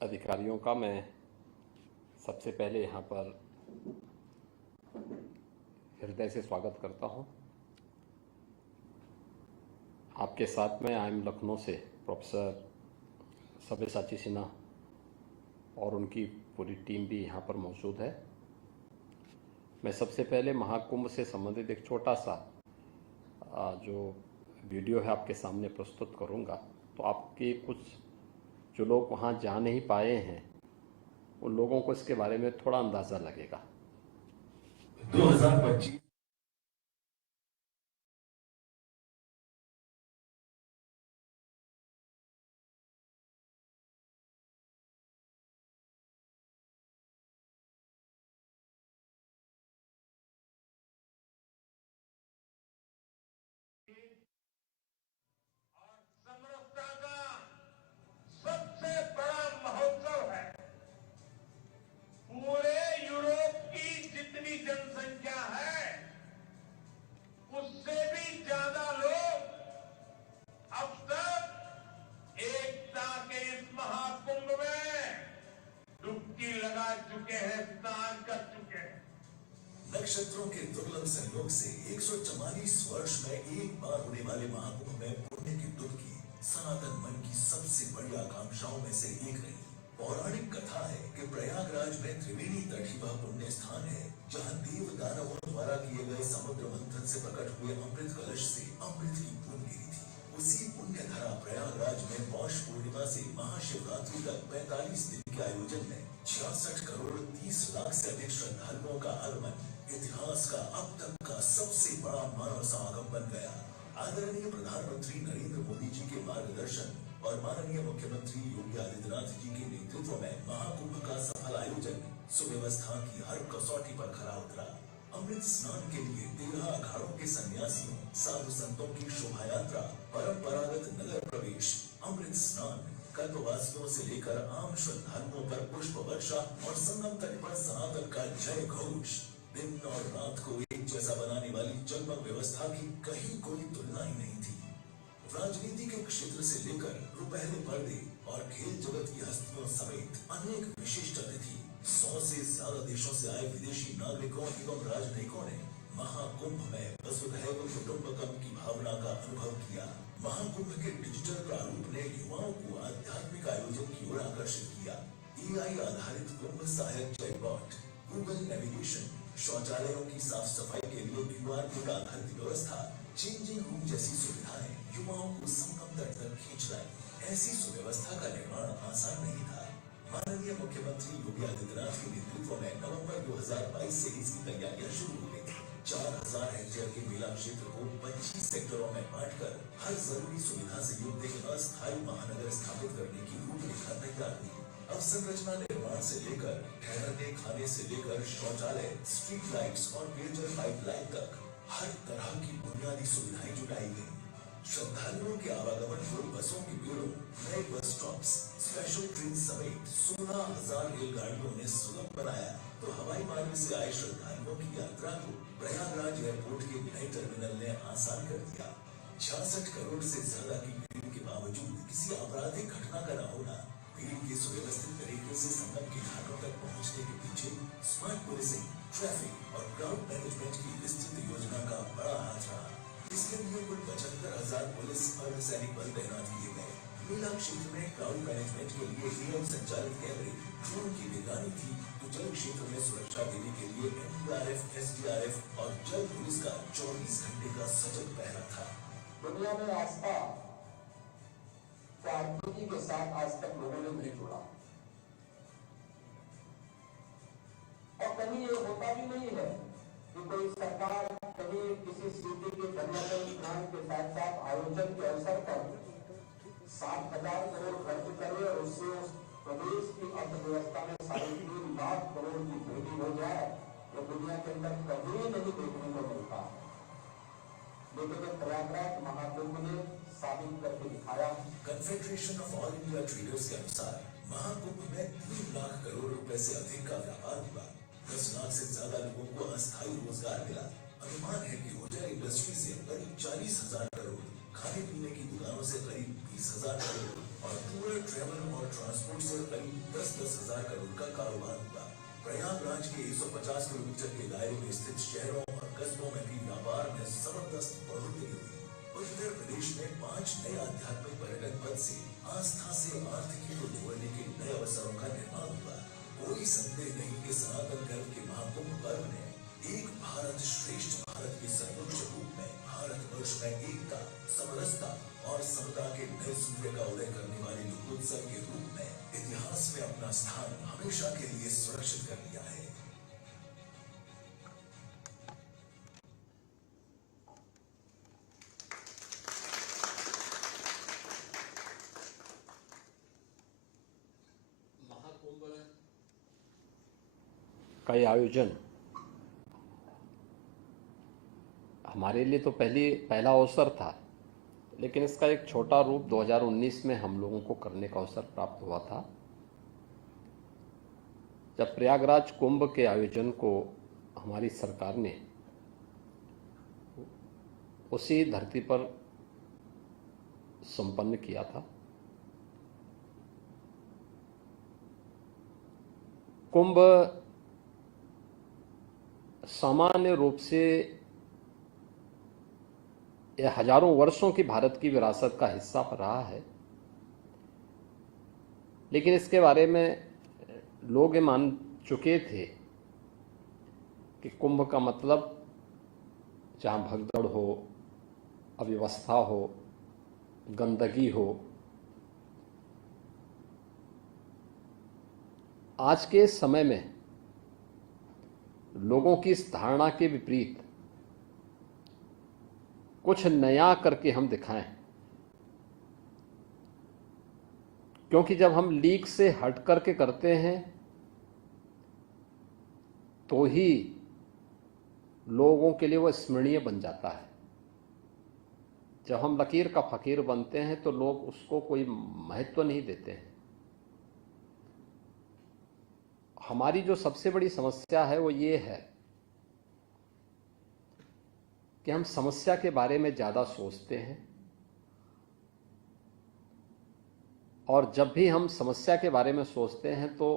अधिकारियों का मैं सबसे पहले यहाँ पर हृदय से स्वागत करता हूँ। आपके साथ में आई एम लखनऊ से प्रोफेसर सब्यसाची सिन्हा और उनकी पूरी टीम भी यहाँ पर मौजूद है। मैं सबसे पहले महाकुंभ से संबंधित एक छोटा सा जो वीडियो है आपके सामने प्रस्तुत करूँगा, तो आपके कुछ जो लोग वहाँ जा नहीं पाए हैं उन लोगों को इसके बारे में थोड़ा अंदाज़ा लगेगा। 2025 और समरसता का सबसे बड़ा महोत्सव है। पूरे यूरोप की जितनी जनसंख्या है उससे भी ज्यादा लोग अब तक एकता के इस महाकुंभ में डुबकी लगा चुके हैं, स्नान कर चुके हैं। नक्षत्रों के दुर्लभ संयोग से 144 वर्ष में एक बार होने वाले महाकुंभ में पुण्य की डुबकी सनातन मन की सबसे बड़ी आकांक्षाओं में से एक रही। पौराणिक कथा है कि प्रयागराज में त्रिवेणी तट ही वह पुण्य स्थान है जहां देव दानवों द्वारा किए गए समुद्र मंथन से प्रकट हुए अमृत कलश से अमृत की बूंद गिरी थी। उसी पुण्य धरा प्रयागराज में पौष पूर्णिमा से महाशिवरात्रि तक 45 दिन के आयोजन में 66 करोड़ 30 लाख से अधिक श्रद्धालुओं का आगमन इतिहास का अब तक का सबसे बड़ा मानव समागम बन गया। आदरणीय प्रधानमंत्री नरेंद्र मोदी जी के मार्गदर्शन और माननीय मुख्यमंत्री योगी आदित्यनाथ जी के नेतृत्व में महाकुंभ का सफल आयोजन सुव्यवस्था की हर कसौटी पर खरा उतरा। अमृत स्नान के लिए 13 अखाड़ों के सन्यासियों साधु संतों की शोभा यात्रा, परंपरागत नगर प्रवेश, अमृत स्नान, कल्पवासियों से लेकर आम श्रद्धालुओं पर पुष्प वर्षा और संगम तट पर सनातन का जय घोष, दिन और रात को एक जैसा बनाने वाली जगमग व्यवस्था की कहीं कोई तुलना ही नहीं थी। राजनीति के क्षेत्र से लेकर रुपहले पर्दे और खेल जगत की हस्तियों समेत अनेक विशिष्ट अतिथि, 100 से ज्यादा देशों से आए विदेशी नागरिकों एवं राजनयिकों ने महाकुंभ में वसुधैव कुटुंबकम की भावना का अनुभव किया। महाकुंभ के डिजिटल प्रारूप ने युवाओं को आध्यात्मिक आयोजन की ओर आकर्षित किया। AI आधारित कुंभ सहायक चैटबॉट, गूगल नेविगेशन, शौचालयों की साफ सफाई के लिए QR कोड आधारित व्यवस्था, चेंजिंग रूम जैसी सुविधाएं युवाओं को संगम तट तक खींच लाई। ऐसी सुव्यवस्था का निर्माण आसान नहीं था। माननीय मुख्यमंत्री योगी आदित्यनाथ के नेतृत्व में नवंबर 2022 से इसकी तैयारियां शुरू हो गई। 4000 हेक्टेयर के मेला क्षेत्र को 25 सेक्टरों में बांटकर हर जरूरी सुविधा से युक्त एक अस्थायी महानगर स्थापित करने की रूपरेखा तैयार हुई। अवसंरचना निर्माण से लेकर ठहरने खाने से लेकर शौचालय, स्ट्रीट लाइट्स और पेयजल पाइपलाइन तक हर तरह की बुनियादी सुविधाएं जुटाई गई। श्रद्धालुओं के आवागमन को बसों की भीड़ों, नए बस स्टॉप्स, स्पेशल ट्रेन समेत 16,000 रेलगाड़ियों ने सुगम बनाया, तो हवाई मार्ग से आए श्रद्धालुओं की यात्रा को प्रयागराज एयरपोर्ट के नए टर्मिनल ने आसान कर दिया। 66 करोड़ से ज्यादा की भीड़ के बावजूद किसी आपराधिक घटना का न होना भीड़ की सुव्यवस्थित तरीके से संगम के घाटों तक पहुंचने के पीछे स्मार्ट पुलिसिंग, ट्रैफिक और क्राउड मैनेजमेंट की विस्तृत योजना का बड़ा हाथ रहा। इसके लिए कुल 75,000 पुलिस अर्धसैनिक बल तैनात किए गए। मेला क्षेत्र में क्राउड मैनेजमेंट के लिए AI संचालित कैमरे, ड्रोन की निगरानी थी, तो जल क्षेत्र में सुरक्षा देने के लिए NDRF, SDRF और जल पुलिस का 24 घंटे का सजग पहरा था। दुनिया में आस्था आर्थिकी के साथ आज तक लोगों ने नहीं जोड़ा, और कहीं ये होता भी नहीं है कि कोई सरकार कहीं किसी सिटी के डेवलपमेंट प्लान के साथ साथ आयोजन के अवसर पर 7,000 करोड़ खर्च करे और उससे उस प्रदेश की अर्थव्यवस्था में 3.5 लाख करोड़ की वृद्धि हो जाए। ये दुनिया के अंदर कभी नहीं देखने को मिलता, लेकिन प्रयागराज महाकुंभ ने साबित करके दिखाया। Confederation of all India traders के अनुसार महाकुंभ में 3 लाख करोड़ रुपए से अधिक का व्यापार हुआ। 10 लाख से ज्यादा लोगों को अस्थायी रोजगार मिला। अनुमान है कि होटल इंडस्ट्री से करीब 40,000 करोड़, खाने पीने की दुकानों से करीब 20,000 करोड़ और टूर, ट्रेवल और ट्रांसपोर्ट से करीब करोड़ का कारोबार हुआ। प्रयागराज के 150 किलोमीटर के दायरे में स्थित शहरों और कस्बों में भी व्यापार में जबरदस्त बढ़ोतरी हुई। उत्तर प्रदेश में 5 नए आध्यात्मिक पर्यटन पद से आस्था से आर्थिकी को जोड़ने के नए अवसरों का निर्माण हुआ। कोई संदेह नहीं कि सनातन धर्म के महाकुंभ पर्व ने एक भारत श्रेष्ठ भारत के सर्वोच्च रूप में भारतवर्ष में एकता, समरसता और समता के नए सूर्य का उदय करने वाले लोकोत्सव के रूप में इतिहास में अपना स्थान हमेशा के लिए सुरक्षित कर लिया है। महाकुंभ का ये आयोजन हमारे लिए तो पहला अवसर था, लेकिन इसका एक छोटा रूप 2019 में हम लोगों को करने का अवसर प्राप्त हुआ था, जब प्रयागराज कुंभ के आयोजन को हमारी सरकार ने उसी धरती पर संपन्न किया था। कुंभ सामान्य रूप से यह हजारों वर्षों की भारत की विरासत का हिस्सा रहा है, लेकिन इसके बारे में लोग ये मान चुके थे कि कुंभ का मतलब जहाँ भगदड़ हो, अव्यवस्था हो, गंदगी हो। आज के समय में लोगों की इस धारणा के विपरीत कुछ नया करके हम दिखाएं, क्योंकि जब हम लीक से हट करके करते हैं तो ही लोगों के लिए वो स्मरणीय बन जाता है। जब हम लकीर का फकीर बनते हैं तो लोग उसको कोई महत्व नहीं देते हैं। हमारी जो सबसे बड़ी समस्या है वो ये है कि हम समस्या के बारे में ज़्यादा सोचते हैं, और जब भी हम समस्या के बारे में सोचते हैं तो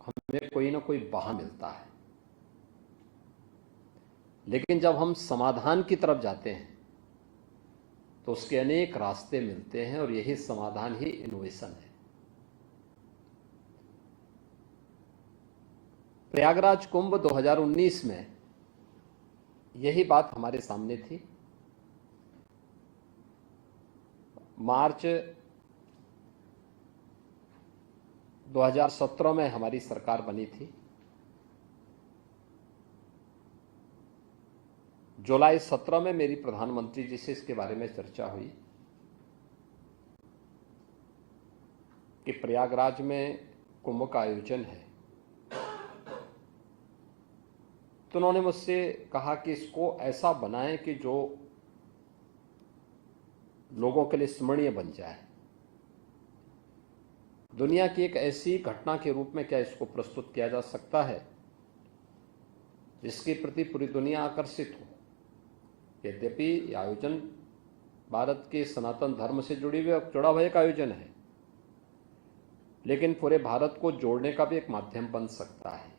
हमें कोई ना कोई बहाना मिलता है। लेकिन जब हम समाधान की तरफ जाते हैं तो उसके अनेक रास्ते मिलते हैं, और यही समाधान ही इनोवेशन है। प्रयागराज कुंभ 2019 में यही बात हमारे सामने थी। मार्च 2017 में हमारी सरकार बनी थी। जुलाई 17 में मेरी प्रधानमंत्री जी से इसके बारे में चर्चा हुई कि प्रयागराज में कुंभ का आयोजन है। तो उन्होंने मुझसे कहा कि इसको ऐसा बनाएं कि जो लोगों के लिए स्मरणीय बन जाए। दुनिया की एक ऐसी घटना के रूप में क्या इसको प्रस्तुत किया जा सकता है जिसके प्रति पूरी दुनिया आकर्षित हो। यद्यपि यह आयोजन भारत के सनातन धर्म से जुड़ा हुआ एक आयोजन है, लेकिन पूरे भारत को जोड़ने का भी एक माध्यम बन सकता है।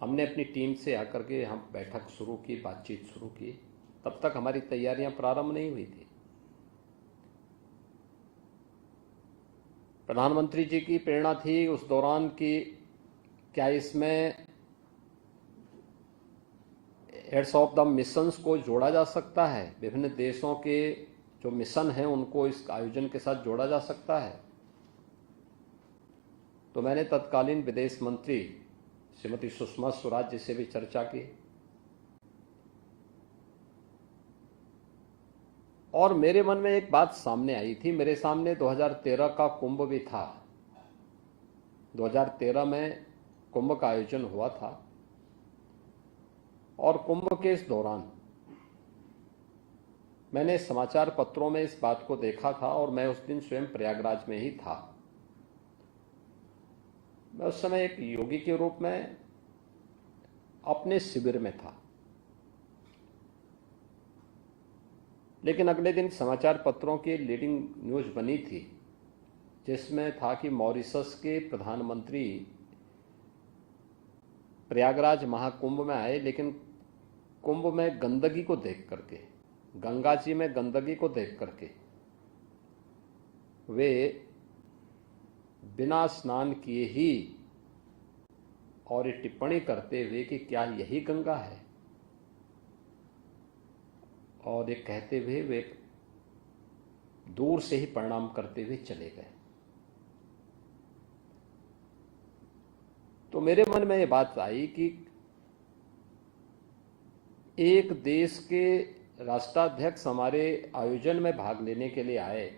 हमने अपनी टीम से आकर के यहाँ बैठक शुरू की, बातचीत शुरू की। तब तक हमारी तैयारियां प्रारंभ नहीं हुई थी। प्रधानमंत्री जी की प्रेरणा थी उस दौरान कि क्या इसमें हेड्स ऑफ द मिशंस को जोड़ा जा सकता है, विभिन्न देशों के जो मिशन हैं उनको इस आयोजन के साथ जोड़ा जा सकता है। तो मैंने तत्कालीन विदेश मंत्री श्रीमती सुषमा स्वराज जी से भी चर्चा की, और मेरे मन में एक बात सामने आई थी। मेरे सामने 2013 का कुंभ भी था। 2013 में कुंभ का आयोजन हुआ था, और कुंभ के इस दौरान मैंने समाचार पत्रों में इस बात को देखा था, और मैं उस दिन स्वयं प्रयागराज में ही था। मैं उस समय एक योगी के रूप में अपने शिविर में था, लेकिन अगले दिन समाचार पत्रों की लीडिंग न्यूज बनी थी जिसमें था कि मॉरिशस के प्रधानमंत्री प्रयागराज महाकुंभ में आए, लेकिन कुंभ में गंदगी को देख करके, गंगा जी में गंदगी को देख करके वे बिना स्नान किए ही और ये टिप्पणी करते हुए कि क्या यही गंगा है, और ये कहते हुए वे दूर से ही प्रणाम करते हुए चले गए। तो मेरे मन में ये बात आई कि एक देश के राष्ट्राध्यक्ष हमारे आयोजन में भाग लेने के लिए आए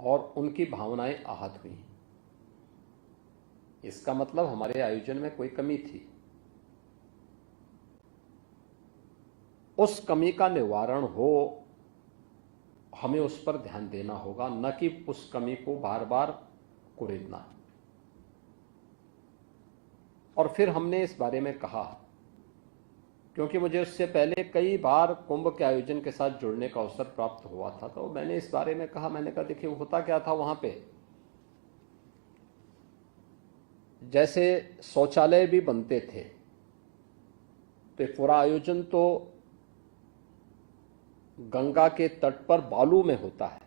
और उनकी भावनाएं आहत हुई। इसका मतलब हमारे आयोजन में कोई कमी थी। उस कमी का निवारण हो, हमें उस पर ध्यान देना होगा, न कि उस कमी को बार बार कुरेदना। और फिर हमने इस बारे में कहा, क्योंकि मुझे उससे पहले कई बार कुंभ के आयोजन के साथ जुड़ने का अवसर प्राप्त हुआ था, तो मैंने इस बारे में कहा। मैंने कहा देखिए होता क्या था वहां पे, जैसे शौचालय भी बनते थे, तो पूरा आयोजन तो गंगा के तट पर बालू में होता है,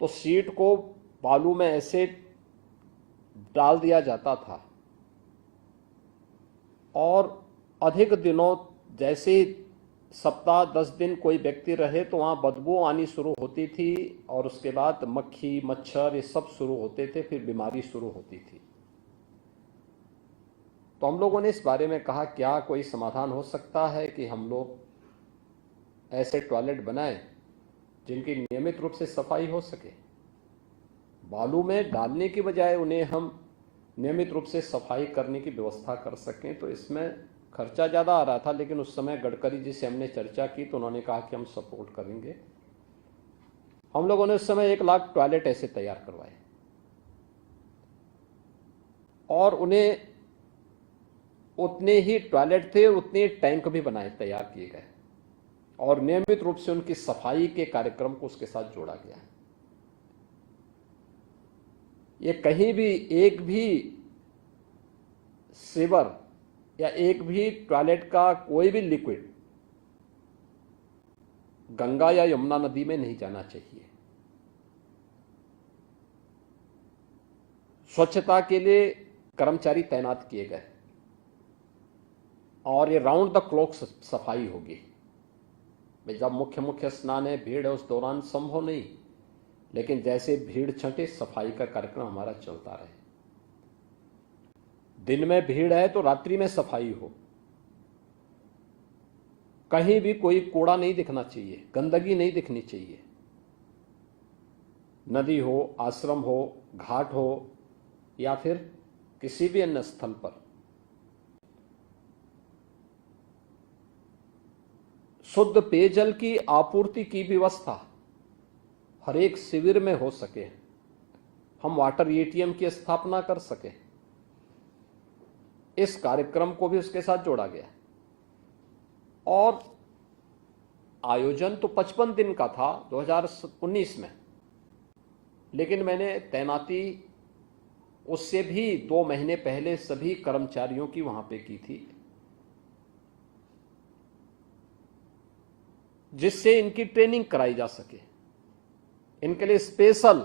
तो सीट को बालू में ऐसे डाल दिया जाता था और अधिक दिनों, जैसे सप्ताह 10 दिन कोई व्यक्ति रहे तो वहाँ बदबू आनी शुरू होती थी और उसके बाद मक्खी मच्छर ये सब शुरू होते थे, फिर बीमारी शुरू होती थी। तो हम लोगों ने इस बारे में कहा क्या कोई समाधान हो सकता है कि हम लोग ऐसे टॉयलेट बनाएं जिनकी नियमित रूप से सफाई हो सके। बालू में डालने की बजाय उन्हें हम नियमित रूप से सफाई करने की व्यवस्था कर सकें। तो इसमें खर्चा ज़्यादा आ रहा था, लेकिन उस समय गडकरी जी से हमने चर्चा की तो उन्होंने कहा कि हम सपोर्ट करेंगे। हम लोगों ने उस समय 1 लाख टॉयलेट ऐसे तैयार करवाए और उन्हें उतने ही टॉयलेट थे, उतने टैंक भी बनाए तैयार किए गए और नियमित रूप से उनकी सफाई के कार्यक्रम को उसके साथ जोड़ा गया। ये कहीं भी एक भी सीवर या एक भी टॉयलेट का कोई भी लिक्विड गंगा या यमुना नदी में नहीं जाना चाहिए। स्वच्छता के लिए कर्मचारी तैनात किए गए और ये राउंड द क्लॉक सफाई होगी। जब मुख्य स्नान है, भीड़ है, उस दौरान संभव नहीं, लेकिन जैसे भीड़ छंटे सफाई का कार्यक्रम हमारा चलता रहे। दिन में भीड़ है तो रात्रि में सफाई हो। कहीं भी कोई कूड़ा नहीं दिखना चाहिए, गंदगी नहीं दिखनी चाहिए। नदी हो, आश्रम हो, घाट हो या फिर किसी भी अन्य स्थल पर शुद्ध पेयजल की आपूर्ति की व्यवस्था हर एक शिविर में हो सके, हम वाटर एटीएम की स्थापना कर सके, इस कार्यक्रम को भी उसके साथ जोड़ा गया। और आयोजन तो 55 दिन का था 2019 में, लेकिन मैंने तैनाती उससे भी 2 महीने पहले सभी कर्मचारियों की वहां पे की थी, जिससे इनकी ट्रेनिंग कराई जा सके। इनके लिए स्पेशल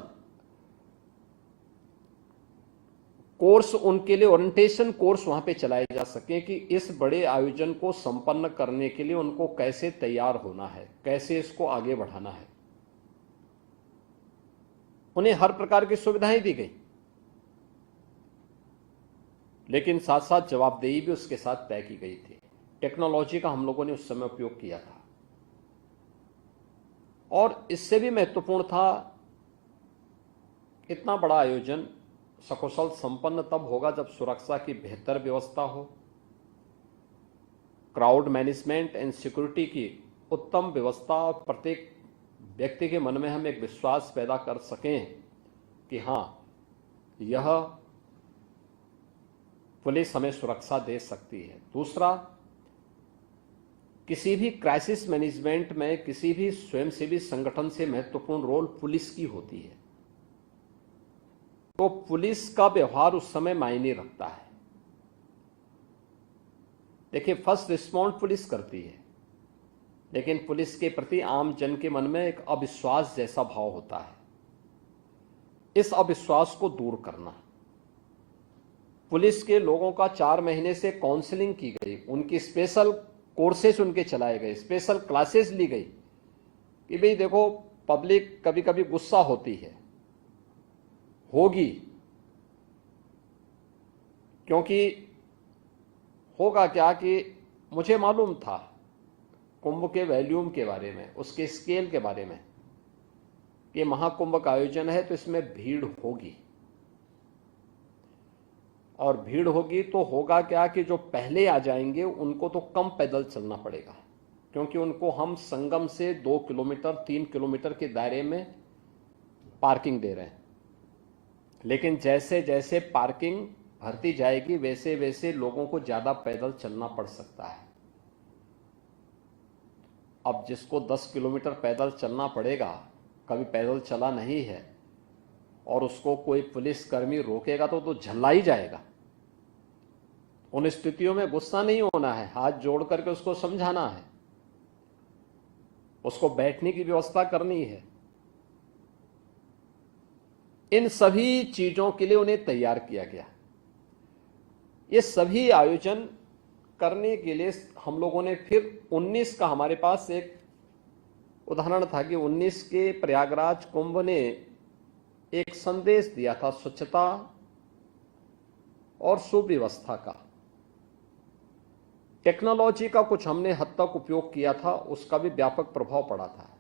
कोर्स, उनके लिए ओरिएंटेशन कोर्स वहां पे चलाए जा सके कि इस बड़े आयोजन को संपन्न करने के लिए उनको कैसे तैयार होना है, कैसे इसको आगे बढ़ाना है। उन्हें हर प्रकार की सुविधाएं दी गई, लेकिन साथ साथ जवाबदेही भी उसके साथ तय की गई थी। टेक्नोलॉजी का हम लोगों ने उस समय उपयोग किया था और इससे भी महत्वपूर्ण था, इतना बड़ा आयोजन सकुशल संपन्न तब होगा जब सुरक्षा की बेहतर व्यवस्था हो, क्राउड मैनेजमेंट एंड सिक्योरिटी की उत्तम व्यवस्था और प्रत्येक व्यक्ति के मन में हम एक विश्वास पैदा कर सकें कि हाँ, यह पुलिस हमें सुरक्षा दे सकती है। दूसरा, किसी भी क्राइसिस मैनेजमेंट में किसी भी स्वयंसेवी संगठन से महत्वपूर्ण रोल पुलिस की होती है। तो पुलिस का व्यवहार उस समय मायने रखता है। देखिए, फर्स्ट रिस्पॉन्ड पुलिस करती है, लेकिन पुलिस के प्रति आम जन के मन में एक अविश्वास जैसा भाव होता है। इस अविश्वास को दूर करना, पुलिस के लोगों का 4 महीने से काउंसलिंग की गई, उनकी स्पेशल कोर्सेज उनके चलाए गए, स्पेशल क्लासेस ली गई कि भाई देखो, पब्लिक कभी कभी गुस्सा होती है, होगी, क्योंकि होगा क्या कि मुझे मालूम था कुंभ के वॉल्यूम के बारे में, उसके स्केल के बारे में, कि महाकुंभ का आयोजन है तो इसमें भीड़ होगी, और भीड़ होगी तो होगा क्या कि जो पहले आ जाएंगे उनको तो कम पैदल चलना पड़ेगा, क्योंकि उनको हम संगम से 2 किलोमीटर 3 किलोमीटर के दायरे में पार्किंग दे रहे हैं। लेकिन जैसे जैसे पार्किंग भरती जाएगी वैसे वैसे लोगों को ज्यादा पैदल चलना पड़ सकता है। अब जिसको 10 किलोमीटर पैदल चलना पड़ेगा, कभी पैदल चला नहीं है, और उसको कोई पुलिसकर्मी रोकेगा तो झल्ला ही जाएगा। उन स्थितियों में गुस्सा नहीं होना है, हाथ जोड़ करके उसको समझाना है, उसको बैठने की व्यवस्था करनी है। इन सभी चीजों के लिए उन्हें तैयार किया गया। ये सभी आयोजन करने के लिए हम लोगों ने फिर 19 का, हमारे पास एक उदाहरण था कि 19 के प्रयागराज कुंभ ने एक संदेश दिया था स्वच्छता और सुव्यवस्था का। टेक्नोलॉजी का कुछ हमने हद तक उपयोग किया था, उसका भी व्यापक प्रभाव पड़ा था।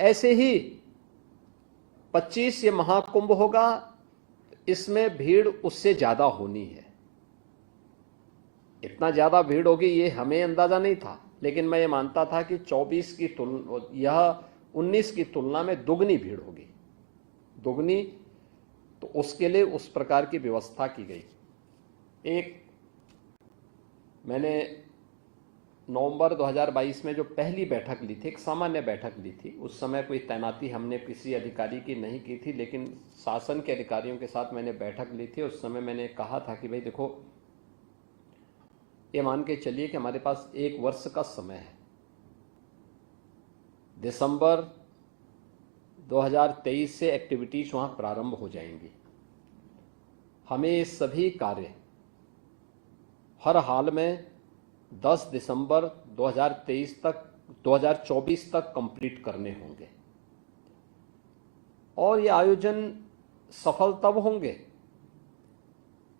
ऐसे ही 25 ये महाकुंभ होगा, इसमें भीड़ उससे ज्यादा होनी है। इतना ज्यादा भीड़ होगी ये हमें अंदाजा नहीं था, लेकिन मैं ये मानता था कि 24 की तुलना, यह 19 की तुलना में दुगनी भीड़ होगी, दुगनी। तो उसके लिए उस प्रकार की व्यवस्था की गई। एक मैंने नवंबर 2022 में जो पहली बैठक ली थी, एक सामान्य बैठक ली थी, उस समय कोई तैनाती हमने किसी अधिकारी की नहीं की थी, लेकिन शासन के अधिकारियों के साथ मैंने बैठक ली थी। उस समय मैंने कहा था कि भाई देखो, ये मान के चलिए कि हमारे पास 1 वर्ष का समय है, दिसंबर 2023 से एक्टिविटीज वहां प्रारंभ हो जाएंगी। हमें ये सभी कार्य हर हाल में 10 दिसंबर 2024 तक कंप्लीट करने होंगे। और ये आयोजन सफल तब होंगे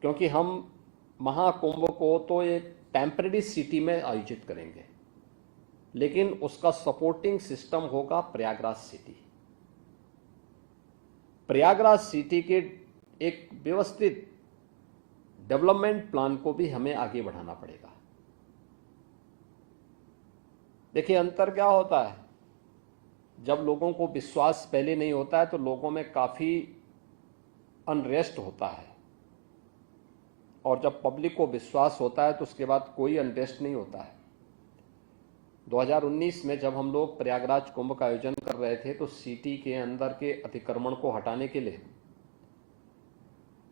क्योंकि हम महाकुंभ को तो एक टेम्परेरी सिटी में आयोजित करेंगे, लेकिन उसका सपोर्टिंग सिस्टम होगा प्रयागराज सिटी। प्रयागराज सिटी के एक व्यवस्थित डेवलपमेंट प्लान को भी हमें आगे बढ़ाना पड़ेगा। देखिए, अंतर क्या होता है, जब लोगों को विश्वास पहले नहीं होता है तो लोगों में काफी अनरेस्ट होता है, और जब पब्लिक को विश्वास होता है तो उसके बाद कोई अनरेस्ट नहीं होता है। 2019 में जब हम लोग प्रयागराज कुंभ का आयोजन कर रहे थे तो सिटी के अंदर के अतिक्रमण को हटाने के लिए,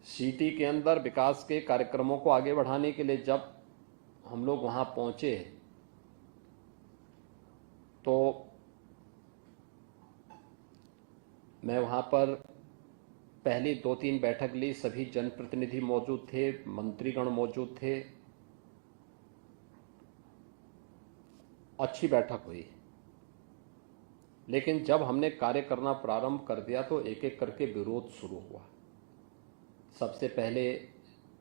सिटी के अंदर विकास के कार्यक्रमों को आगे बढ़ाने के लिए जब हम लोग वहां पहुंचे तो मैं वहां पर पहली 2-3 बैठक ली, सभी जनप्रतिनिधि मौजूद थे, मंत्रीगण मौजूद थे, अच्छी बैठक हुई। लेकिन जब हमने कार्य करना प्रारंभ कर दिया तो एक एक करके विरोध शुरू हुआ। सबसे पहले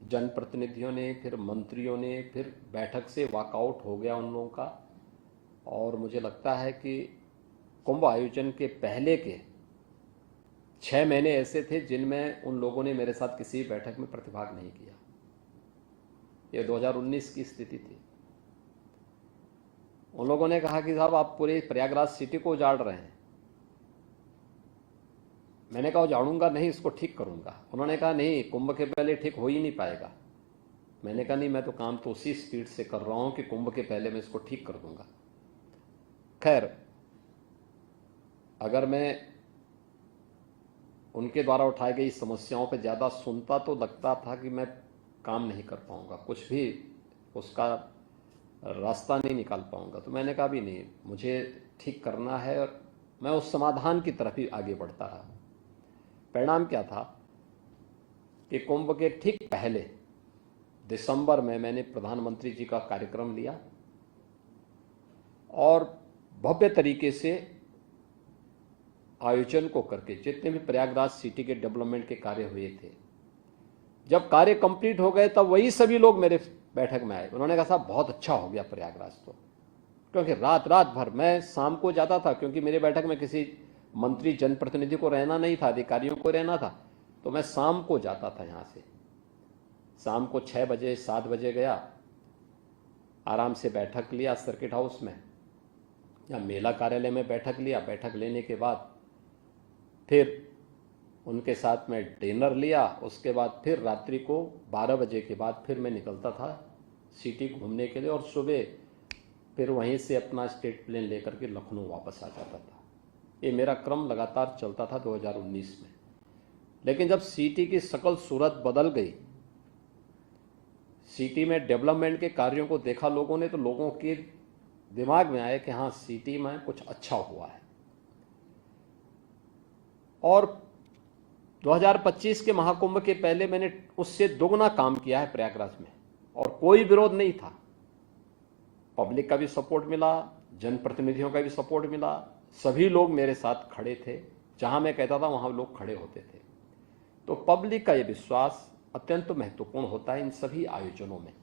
जनप्रतिनिधियों ने, फिर मंत्रियों ने, फिर बैठक से वॉकआउट हो गया उन लोगों का। और मुझे लगता है कि कुंभ आयोजन के पहले के 6 महीने ऐसे थे जिनमें उन लोगों ने मेरे साथ किसी बैठक में प्रतिभाग नहीं किया। ये 2019 की स्थिति थी। उन लोगों ने कहा कि साहब आप पूरे प्रयागराज सिटी को उजाड़ रहे हैं। मैंने कहा उजाड़ूंगा नहीं, इसको ठीक करूंगा। उन्होंने कहा नहीं, कुंभ के पहले ठीक हो ही नहीं पाएगा। मैंने कहा नहीं, मैं तो काम तो उसी स्पीड से कर रहा हूं कि कुंभ के पहले मैं इसको ठीक कर दूंगा। खैर, अगर मैं उनके द्वारा उठाई गई समस्याओं पर ज़्यादा सुनता तो लगता था कि मैं काम नहीं कर पाऊंगा, कुछ भी उसका रास्ता नहीं निकाल पाऊंगा। तो मैंने कहा भी नहीं, मुझे ठीक करना है, और मैं उस समाधान की तरफ ही आगे बढ़ता रहा। परिणाम क्या था कि कुंभ के ठीक पहले दिसंबर में मैंने प्रधानमंत्री जी का कार्यक्रम लिया और भव्य तरीके से आयोजन को करके जितने भी प्रयागराज सिटी के डेवलपमेंट के कार्य हुए थे, जब कार्य कंप्लीट हो गए तब वही सभी लोग मेरे बैठक में आए। उन्होंने कहा साहब बहुत अच्छा हो गया प्रयागराज तो, क्योंकि रात रात भर मैं शाम को जाता था, क्योंकि मेरे बैठक में किसी मंत्री जनप्रतिनिधि को रहना नहीं था, अधिकारियों को रहना था, तो मैं शाम को जाता था। यहाँ से शाम को 6 बजे 7 बजे गया, आराम से बैठक लिया सर्किट हाउस में या मेला कार्यालय में बैठक लिया। बैठक लेने के बाद फिर उनके साथ में डिनर लिया। उसके बाद फिर रात्रि को 12 बजे के बाद फिर मैं निकलता था सिटी घूमने के लिए, और सुबह फिर वहीं से अपना स्टेट प्लेन लेकर के लखनऊ वापस आ जाता था। ये मेरा क्रम लगातार चलता था 2019 में। लेकिन जब सिटी की शकल सूरत बदल गई, सिटी में डेवलपमेंट के कार्यों को देखा लोगों ने, तो लोगों के दिमाग में आया कि हाँ, सिटी में कुछ अच्छा हुआ है। और 2025 के महाकुंभ के पहले मैंने उससे दोगुना काम किया है प्रयागराज में, और कोई विरोध नहीं था। पब्लिक का भी सपोर्ट मिला, जनप्रतिनिधियों का भी सपोर्ट मिला, सभी लोग मेरे साथ खड़े थे। जहां मैं कहता था वहां लोग खड़े होते थे। तो पब्लिक का ये विश्वास अत्यंत महत्वपूर्ण होता है इन सभी आयोजनों में।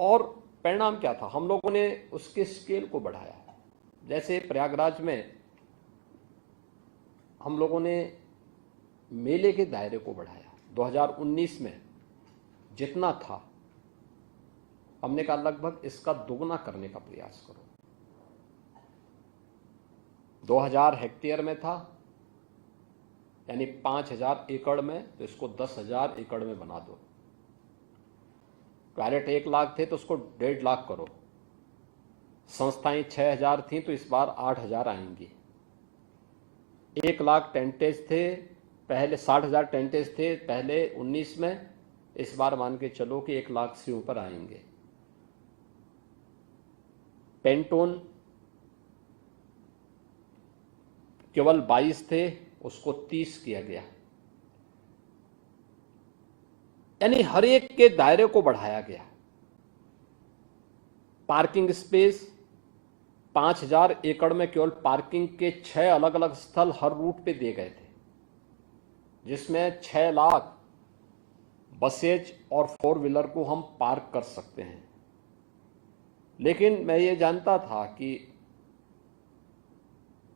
और परिणाम क्या था, हम लोगों ने उसके स्केल को बढ़ाया। जैसे प्रयागराज में हम लोगों ने मेले के दायरे को बढ़ाया। 2019 में जितना था, हमने कहा लगभग इसका दोगुना करने का प्रयास करो। 2000 हेक्टेयर में था, यानी 5000 एकड़ में, तो इसको 10,000 एकड़ में बना दो। टॉयलेट 1 लाख थे तो उसको 1.5 लाख करो। संस्थाएं 6000 थी तो इस बार 8000 आएंगी। 1 लाख टेंटेज थे पहले, 60,000 टेंटेज थे पहले 19 में, इस बार मान के चलो कि 1 लाख से ऊपर आएंगे। पेंटोन केवल 22 थे, उसको 30 किया गया। यानी हर एक के दायरे को बढ़ाया गया। पार्किंग स्पेस 5000 एकड़ में केवल पार्किंग के 6 अलग अलग स्थल हर रूट पे दिए गए थे, जिसमें 6 लाख बसेज और 4 व्हीलर को हम पार्क कर सकते हैं। लेकिन मैं ये जानता था कि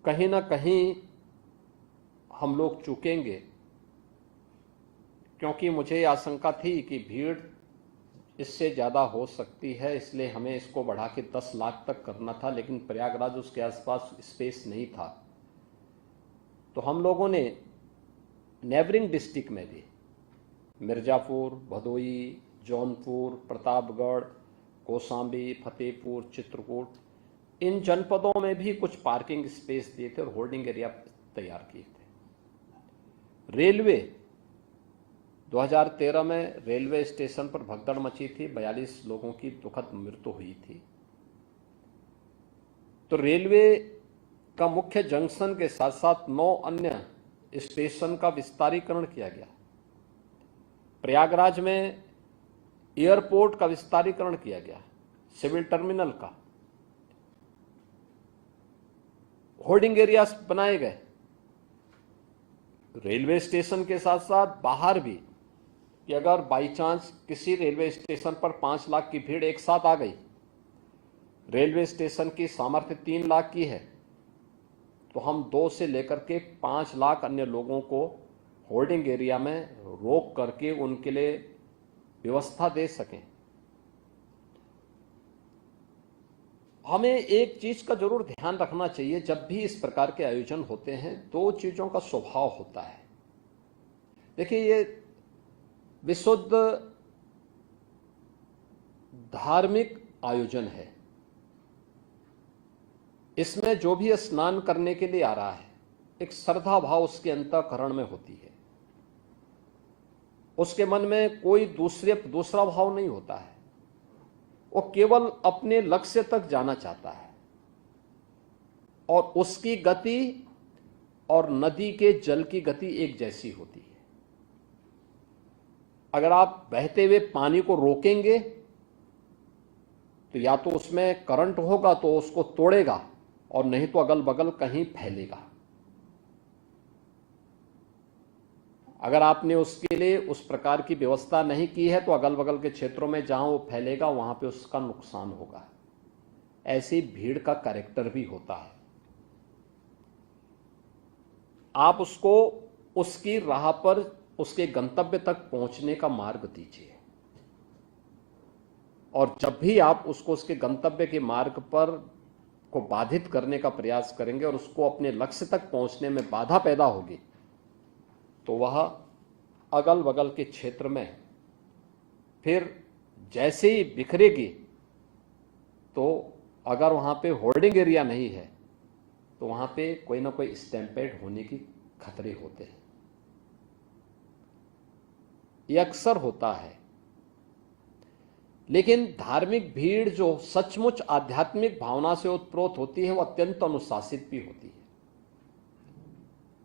कहीं ना कहीं हम लोग चूकेंगे, क्योंकि मुझे आशंका थी कि भीड़ इससे ज़्यादा हो सकती है, इसलिए हमें इसको बढ़ा के 10 लाख तक करना था। लेकिन प्रयागराज उसके आसपास स्पेस नहीं था, तो हम लोगों ने नेबरिंग डिस्ट्रिक्ट में भी मिर्जापुर, भदोई, जौनपुर, प्रतापगढ़, कौशाम्बी, फतेहपुर, चित्रकूट, इन जनपदों में भी कुछ पार्किंग स्पेस दिए थे और होल्डिंग एरिया तैयार किए थे। रेलवे 2013 में रेलवे स्टेशन पर भगदड़ मची थी, 42 लोगों की दुखद मृत्यु हुई थी। तो रेलवे का मुख्य जंक्शन के साथ साथ 9 अन्य स्टेशन का विस्तारीकरण किया गया। प्रयागराज में एयरपोर्ट का विस्तारीकरण किया गया, सिविल टर्मिनल का, होल्डिंग एरियाज बनाए गए। रेलवे स्टेशन के साथ साथ बाहर भी, कि अगर बाई चांस किसी रेलवे स्टेशन पर 5 लाख की भीड़ एक साथ आ गई, रेलवे स्टेशन की सामर्थ्य 3 लाख की है, तो हम 2 से लेकर के 5 लाख अन्य लोगों को होल्डिंग एरिया में रोक करके उनके लिए व्यवस्था दे सकें। हमें एक चीज का जरूर ध्यान रखना चाहिए, जब भी इस प्रकार के आयोजन होते हैं 2 चीजों का स्वभाव होता है। देखिए, ये विशुद्ध धार्मिक आयोजन है। इसमें जो भी स्नान करने के लिए आ रहा है, एक श्रद्धा भाव उसके अंतःकरण में होती है। उसके मन में कोई दूसरा भाव नहीं होता है। वो केवल अपने लक्ष्य तक जाना चाहता है और उसकी गति और नदी के जल की गति एक जैसी होती है। अगर आप बहते हुए पानी को रोकेंगे तो या तो उसमें करंट होगा तो उसको तोड़ेगा और नहीं तो अगल बगल कहीं फैलेगा। अगर आपने उसके लिए उस प्रकार की व्यवस्था नहीं की है तो अगल बगल के क्षेत्रों में जहां वो फैलेगा वहां पे उसका नुकसान होगा। ऐसी भीड़ का कैरेक्टर भी होता है। आप उसको उसकी राह पर उसके गंतव्य तक पहुंचने का मार्ग दीजिए और जब भी आप उसको उसके गंतव्य के मार्ग पर को बाधित करने का प्रयास करेंगे और उसको अपने लक्ष्य तक पहुंचने में बाधा पैदा होगी तो वह अगल बगल के क्षेत्र में फिर जैसे ही बिखरेगी तो अगर वहां पे होल्डिंग एरिया नहीं है तो वहां पे कोई ना कोई स्टैम्पेड होने की खतरे होते हैं। यह अक्सर होता है। लेकिन धार्मिक भीड़ जो सचमुच आध्यात्मिक भावना से उत्प्रोत होती है वो अत्यंत अनुशासित भी होती है।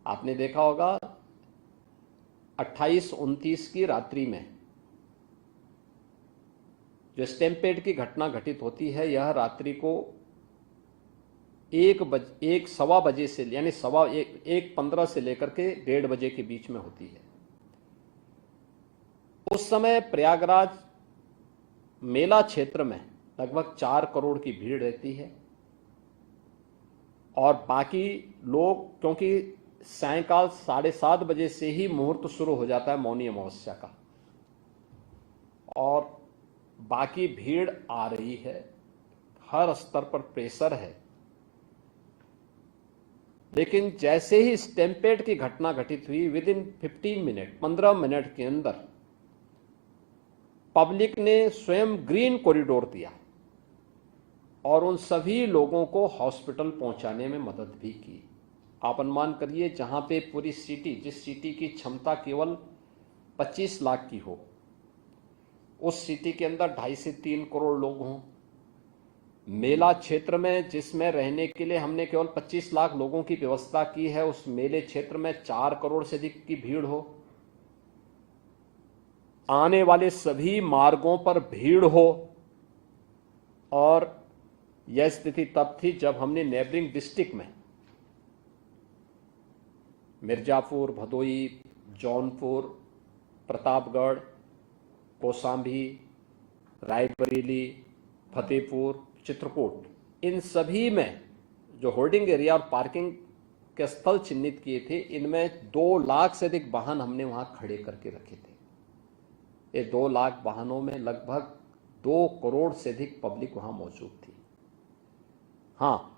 आपने देखा होगा 28-29 की रात्रि में जो स्टैम्पेड की घटना घटित होती है यह रात्रि को 1:15 बजे से यानी 1:15 से लेकर के 1:30 बजे के बीच में होती है। उस समय प्रयागराज मेला क्षेत्र में लगभग 4 करोड़ की भीड़ रहती है और बाकी लोग, क्योंकि सायंकाल 7:30 बजे से ही मुहूर्त शुरू हो जाता है मौनी अमावस्या का और बाकी भीड़ आ रही है, हर स्तर पर प्रेशर है। लेकिन जैसे ही स्टैम्पेड की घटना घटित हुई विदिन 15 मिनट के अंदर पब्लिक ने स्वयं ग्रीन कॉरिडोर दिया और उन सभी लोगों को हॉस्पिटल पहुंचाने में मदद भी की। आप अनुमान करिए जहां पे पूरी सिटी, जिस सिटी की क्षमता केवल 25 लाख की हो, उस सिटी के अंदर 2.5 से 3 करोड़ लोग हों। मेला क्षेत्र में जिसमें रहने के लिए हमने केवल 25 लाख लोगों की व्यवस्था की है, उस मेले क्षेत्र में 4 करोड़ से अधिक की भीड़ हो, आने वाले सभी मार्गों पर भीड़ हो। और यह स्थिति तब थी जब हमने नेबरिंग डिस्ट्रिक्ट में मिर्जापुर, भदोई, जौनपुर, प्रतापगढ़, कौशाम्बी, रायबरेली, फतेहपुर, चित्रकूट, इन सभी में जो होल्डिंग एरिया और पार्किंग के स्थल चिन्हित किए थे, इनमें 2 लाख से अधिक वाहन हमने वहां खड़े करके रखे थे। ये 2 लाख वाहनों में लगभग 2 करोड़ से अधिक पब्लिक वहां मौजूद थी। हाँ,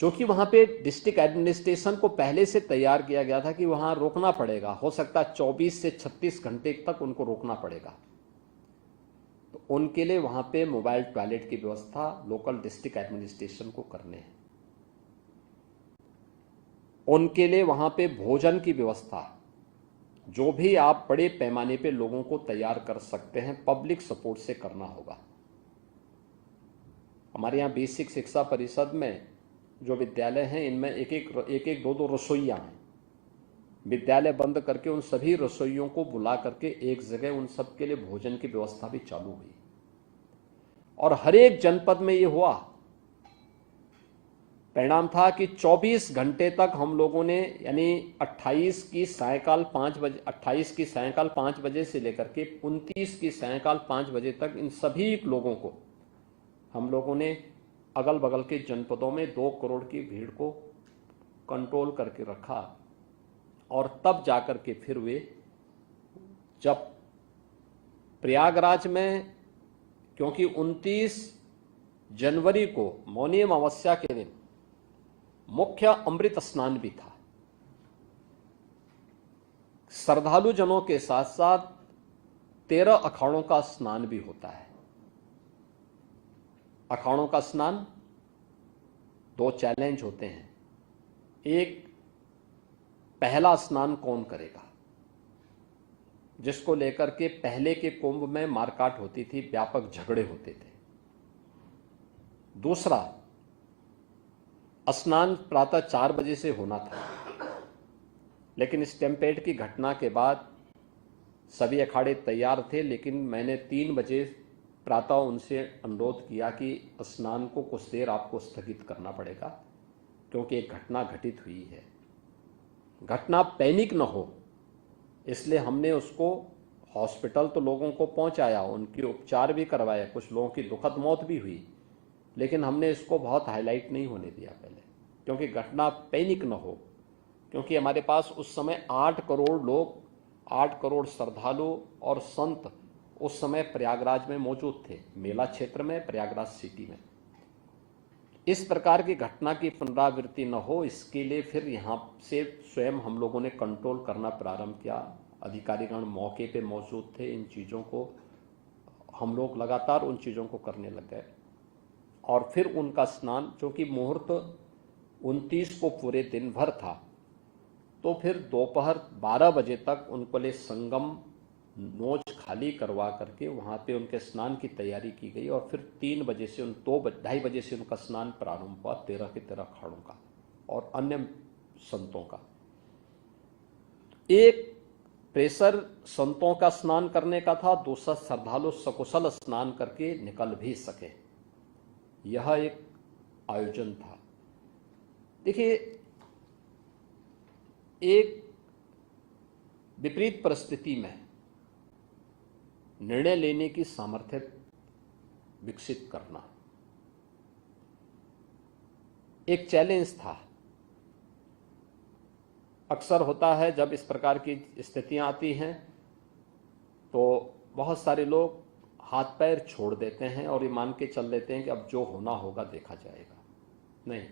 क्योंकि वहां पे डिस्ट्रिक्ट एडमिनिस्ट्रेशन को पहले से तैयार किया गया था कि वहां रोकना पड़ेगा, हो सकता है 24 से 36 घंटे तक उनको रोकना पड़ेगा, तो उनके लिए वहां पे मोबाइल टॉयलेट की व्यवस्था लोकल डिस्ट्रिक्ट एडमिनिस्ट्रेशन को करने हैं। उनके लिए वहां पे भोजन की व्यवस्था, जो भी आप बड़े पैमाने पे लोगों को तैयार कर सकते हैं, पब्लिक सपोर्ट से करना होगा। हमारे यहाँ बेसिक शिक्षा परिषद में जो विद्यालय हैं, इनमें एक 2 रसोइयाँ हैं। विद्यालय बंद करके उन सभी रसोइयों को बुला करके एक जगह उन सब के लिए भोजन की व्यवस्था भी चालू हुई और हर एक जनपद में ये हुआ। परिणाम था कि 24 घंटे तक हम लोगों ने, यानी 28 की सायंकाल 5 बजे से लेकर के 29 की सायंकाल 5 बजे तक इन सभी लोगों को हम लोगों ने अगल बगल के जनपदों में 2 करोड़ की भीड़ को कंट्रोल करके रखा। और तब जाकर के फिर वे, जब प्रयागराज में, क्योंकि 29 जनवरी को मौनी अमावस्या के दिन मुख्य अमृत स्नान भी था, श्रद्धालु जनों के साथ साथ 13 अखाड़ों का स्नान भी होता है। अखाड़ों का स्नान 2 चैलेंज होते हैं। एक, पहला स्नान कौन करेगा, जिसको लेकर के पहले के कुंभ में मारकाट होती थी, व्यापक झगड़े होते थे। दूसरा, स्नान प्रातः 4 बजे से होना था, लेकिन स्टैम्पेड की घटना के बाद सभी अखाड़े तैयार थे, लेकिन मैंने 3 बजे प्रातः उनसे अनुरोध किया कि स्नान को कुछ देर आपको स्थगित करना पड़ेगा, क्योंकि एक घटना घटित हुई है। घटना पैनिक न हो, इसलिए हमने उसको हॉस्पिटल तो लोगों को पहुंचाया, उनके उपचार भी करवाए, कुछ लोगों की दुखद मौत भी हुई, लेकिन हमने इसको बहुत हाईलाइट नहीं होने दिया पहले, क्योंकि घटना पैनिक न हो। क्योंकि हमारे पास उस समय 8 करोड़ लोग, 8 करोड़ श्रद्धालु और संत उस समय प्रयागराज में मौजूद थे, मेला क्षेत्र में, प्रयागराज सिटी में। इस प्रकार की घटना की पुनरावृत्ति न हो, इसके लिए फिर यहाँ से स्वयं हम लोगों ने कंट्रोल करना प्रारंभ किया। अधिकारीगण मौके पे मौजूद थे, इन चीज़ों को हम लोग लगातार उन चीज़ों को करने लग गए। और फिर उनका स्नान, जो कि मुहूर्त 29 को पूरे दिन भर था, तो फिर दोपहर 12 बजे तक उनको लिए संगम नोच खाली करवा करके वहाँ पे उनके स्नान की तैयारी की गई। और फिर 3 बजे से 2-2:30 बजे से उनका स्नान प्रारंभ हुआ, 13 के 13 अखाड़ों का और अन्य संतों का। एक प्रेशर संतों का स्नान करने का था, दूसरा श्रद्धालु सकुशल स्नान करके निकल भी सके, यह एक आयोजन था। देखिए, एक विपरीत परिस्थिति में निर्णय लेने की सामर्थ्य विकसित करना एक चैलेंज था। अक्सर होता है जब इस प्रकार की स्थितियां आती हैं तो बहुत सारे लोग हाथ पैर छोड़ देते हैं और ये मान के चल लेते हैं कि अब जो होना होगा देखा जाएगा। नहीं,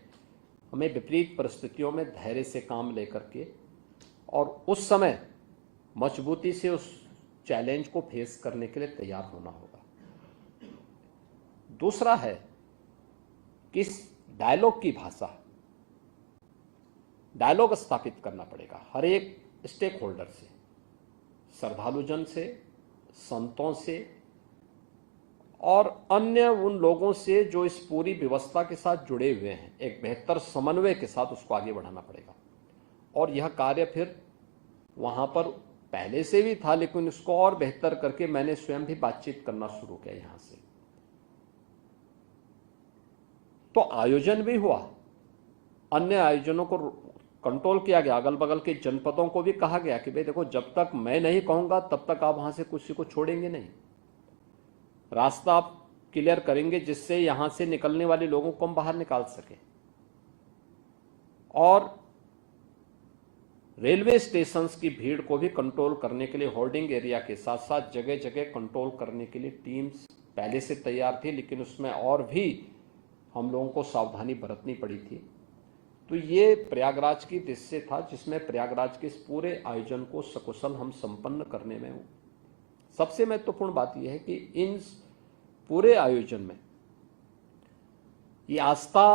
हमें विपरीत परिस्थितियों में धैर्य से काम लेकर के और उस समय मजबूती से उस चैलेंज को फेस करने के लिए तैयार होना होगा। दूसरा है कि डायलॉग की भाषा, डायलॉग स्थापित करना पड़ेगा हर एक स्टेक होल्डर से, श्रद्धालुजन से, संतों से और अन्य उन लोगों से जो इस पूरी व्यवस्था के साथ जुड़े हुए हैं। एक बेहतर समन्वय के साथ उसको आगे बढ़ाना पड़ेगा। और यह कार्य फिर वहां पर पहले से भी था, लेकिन इसको और बेहतर करके मैंने स्वयं भी बातचीत करना शुरू किया यहां से। तो आयोजन भी हुआ, अन्य आयोजनों को कंट्रोल किया गया, अगल बगल के जनपदों को भी कहा गया कि भाई देखो, जब तक मैं नहीं कहूंगा तब तक आप वहां से किसी को छोड़ेंगे नहीं, रास्ता आप क्लियर करेंगे जिससे यहां से निकलने वाले लोगों को हम बाहर निकाल सके। और रेलवे स्टेशंस की भीड़ को भी कंट्रोल करने के लिए होल्डिंग एरिया के साथ साथ जगह जगह कंट्रोल करने के लिए टीम्स पहले से तैयार थी, लेकिन उसमें और भी हम लोगों को सावधानी बरतनी पड़ी थी। तो ये प्रयागराज की दृश्य था, जिसमें प्रयागराज के इस पूरे आयोजन को सकुशल हम संपन्न करने में सबसे महत्वपूर्ण बात यह है कि इन पूरे आयोजन में ये आस्था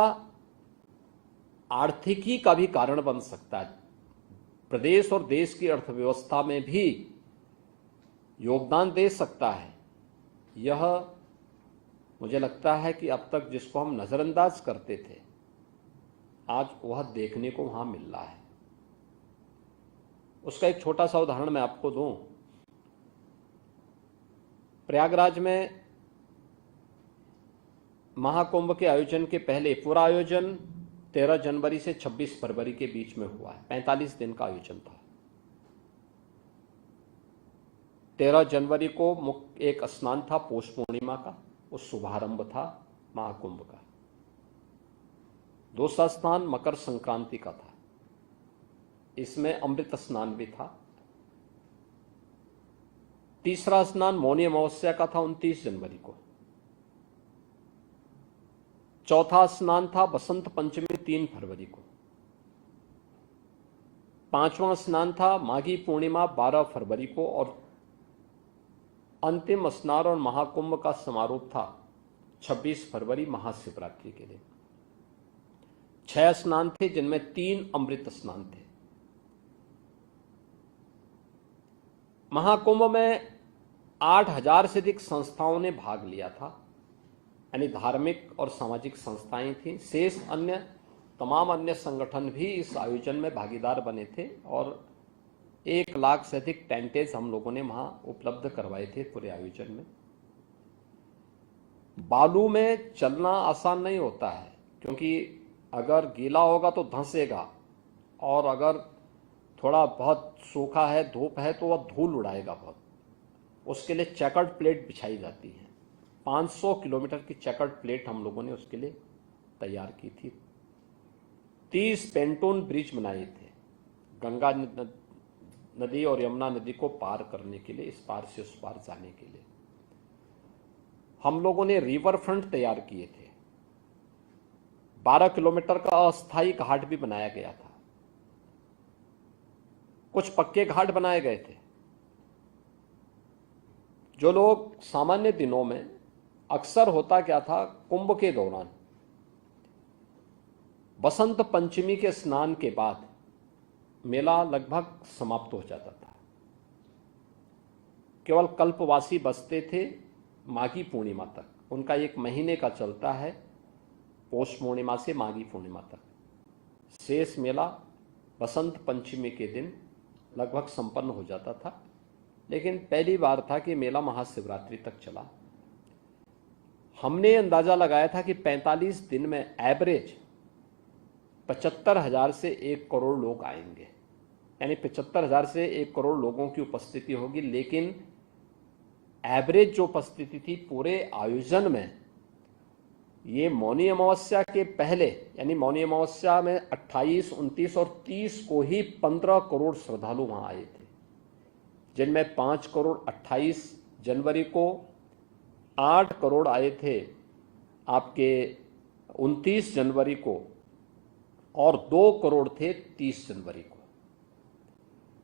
आर्थिकी का भी कारण बन सकता है, प्रदेश और देश की अर्थव्यवस्था में भी योगदान दे सकता है। यह मुझे लगता है कि अब तक जिसको हम नजरअंदाज करते थे, आज वह देखने को वहां मिल रहा है। उसका एक छोटा सा उदाहरण मैं आपको दूं। प्रयागराज में महाकुंभ के आयोजन के पहले पूरा आयोजन 13 जनवरी से 26 फरवरी के बीच में हुआ है। 45 दिन का आयोजन था। 13 जनवरी को मुख्य एक स्नान था पौष पूर्णिमा का, उस शुभारंभ था महाकुंभ का। दूसरा स्नान मकर संक्रांति का था, इसमें अमृत स्नान भी था। तीसरा स्नान मौनी अमावस्या का था 29 जनवरी को। चौथा स्नान था बसंत पंचमी 3 फरवरी को। पांचवां स्नान था माघी पूर्णिमा 12 फरवरी को। और अंतिम स्नान और महाकुंभ का समारोह था 26 फरवरी महाशिवरात्रि के दिन। 6 स्नान थे जिनमें 3 अमृत स्नान थे। महाकुंभ में 8,000 से अधिक संस्थाओं ने भाग लिया था, यानी धार्मिक और सामाजिक संस्थाएं थीं। शेष तमाम अन्य संगठन भी इस आयोजन में भागीदार बने थे और 1 लाख से अधिक टेंटेज हम लोगों ने वहां उपलब्ध करवाए थे पूरे आयोजन में। बालू में चलना आसान नहीं होता है, क्योंकि अगर गीला होगा तो धंसेगा और अगर थोड़ा बहुत सूखा है, धूप है, तो वह धूल उड़ाएगा बहुत। उसके लिए चेकर्ड प्लेट बिछाई जाती है। 500 किलोमीटर की चेकर्ड प्लेट हम लोगों ने उसके लिए तैयार की थी। 30 पेंटून ब्रिज बनाए थे गंगा नदी और यमुना नदी को पार करने के लिए, इस पार से उस पार जाने के लिए। हम लोगों ने रिवर फ्रंट तैयार किए थे। 12 किलोमीटर का अस्थायी घाट भी बनाया गया था। कुछ पक्के घाट बनाए गए थे। जो लोग सामान्य दिनों में, अक्सर होता क्या था, कुंभ के दौरान बसंत पंचमी के स्नान के बाद मेला लगभग समाप्त हो जाता था। केवल कल्पवासी बसते थे माघी पूर्णिमा तक। उनका 1 महीने का चलता है, पौष पूर्णिमा से माघी पूर्णिमा तक। शेष मेला बसंत पंचमी के दिन लगभग संपन्न हो जाता था। लेकिन पहली बार था कि मेला महाशिवरात्रि तक चला। हमने अंदाजा लगाया था कि 45 दिन में एवरेज 75,000 से 1 करोड़ लोग आएंगे, यानी 75,000 से 1 करोड़ लोगों की उपस्थिति होगी। लेकिन एवरेज जो उपस्थिति थी पूरे आयोजन में, ये मौनी अमावस्या के पहले, यानी मौनी अमावस्या में 28, 29 और 30 को ही 15 करोड़ श्रद्धालु वहां आए थे, जिनमें 5 करोड़ 28 जनवरी को, 8 करोड़ आए थे आपके 29 जनवरी को और 2 करोड़ थे 30 जनवरी को।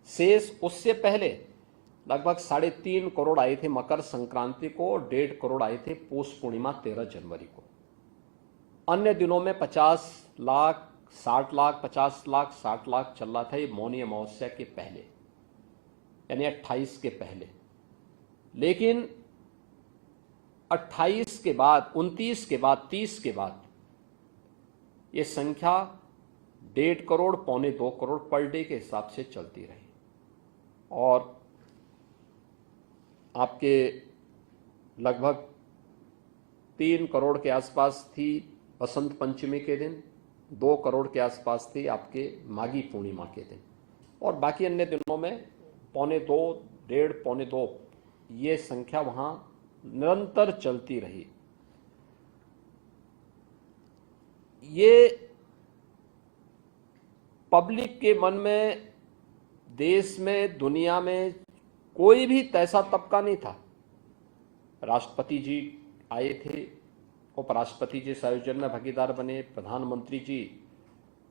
शेष उससे पहले लगभग 3.5 करोड़ आए थे मकर संक्रांति को और 1.5 करोड़ आए थे पौष पूर्णिमा 13 जनवरी को। अन्य दिनों में 50 लाख, 60 लाख, 50 लाख, 60 लाख चल रहा था। ये मौनी अमावस्या के पहले, यानी 28 के पहले। लेकिन 28 के बाद, 29 के बाद, 30 के बाद ये संख्या 1.5 करोड़, 1.25 करोड़ पर डे के हिसाब से चलती रही और आपके लगभग 3 करोड़ के आसपास थी बसंत पंचमी के दिन, 2 करोड़ के आसपास थी आपके माघी पूर्णिमा के दिन, और बाकी अन्य दिनों में 1.25, 1.5, 1.25 ये संख्या वहां निरंतर चलती रही। ये पब्लिक के मन में, देश में, दुनिया में कोई भी ऐसा तबका नहीं था। राष्ट्रपति जी आए थे, उपराष्ट्रपति जी इस आयोजन में भागीदार बने, प्रधानमंत्री जी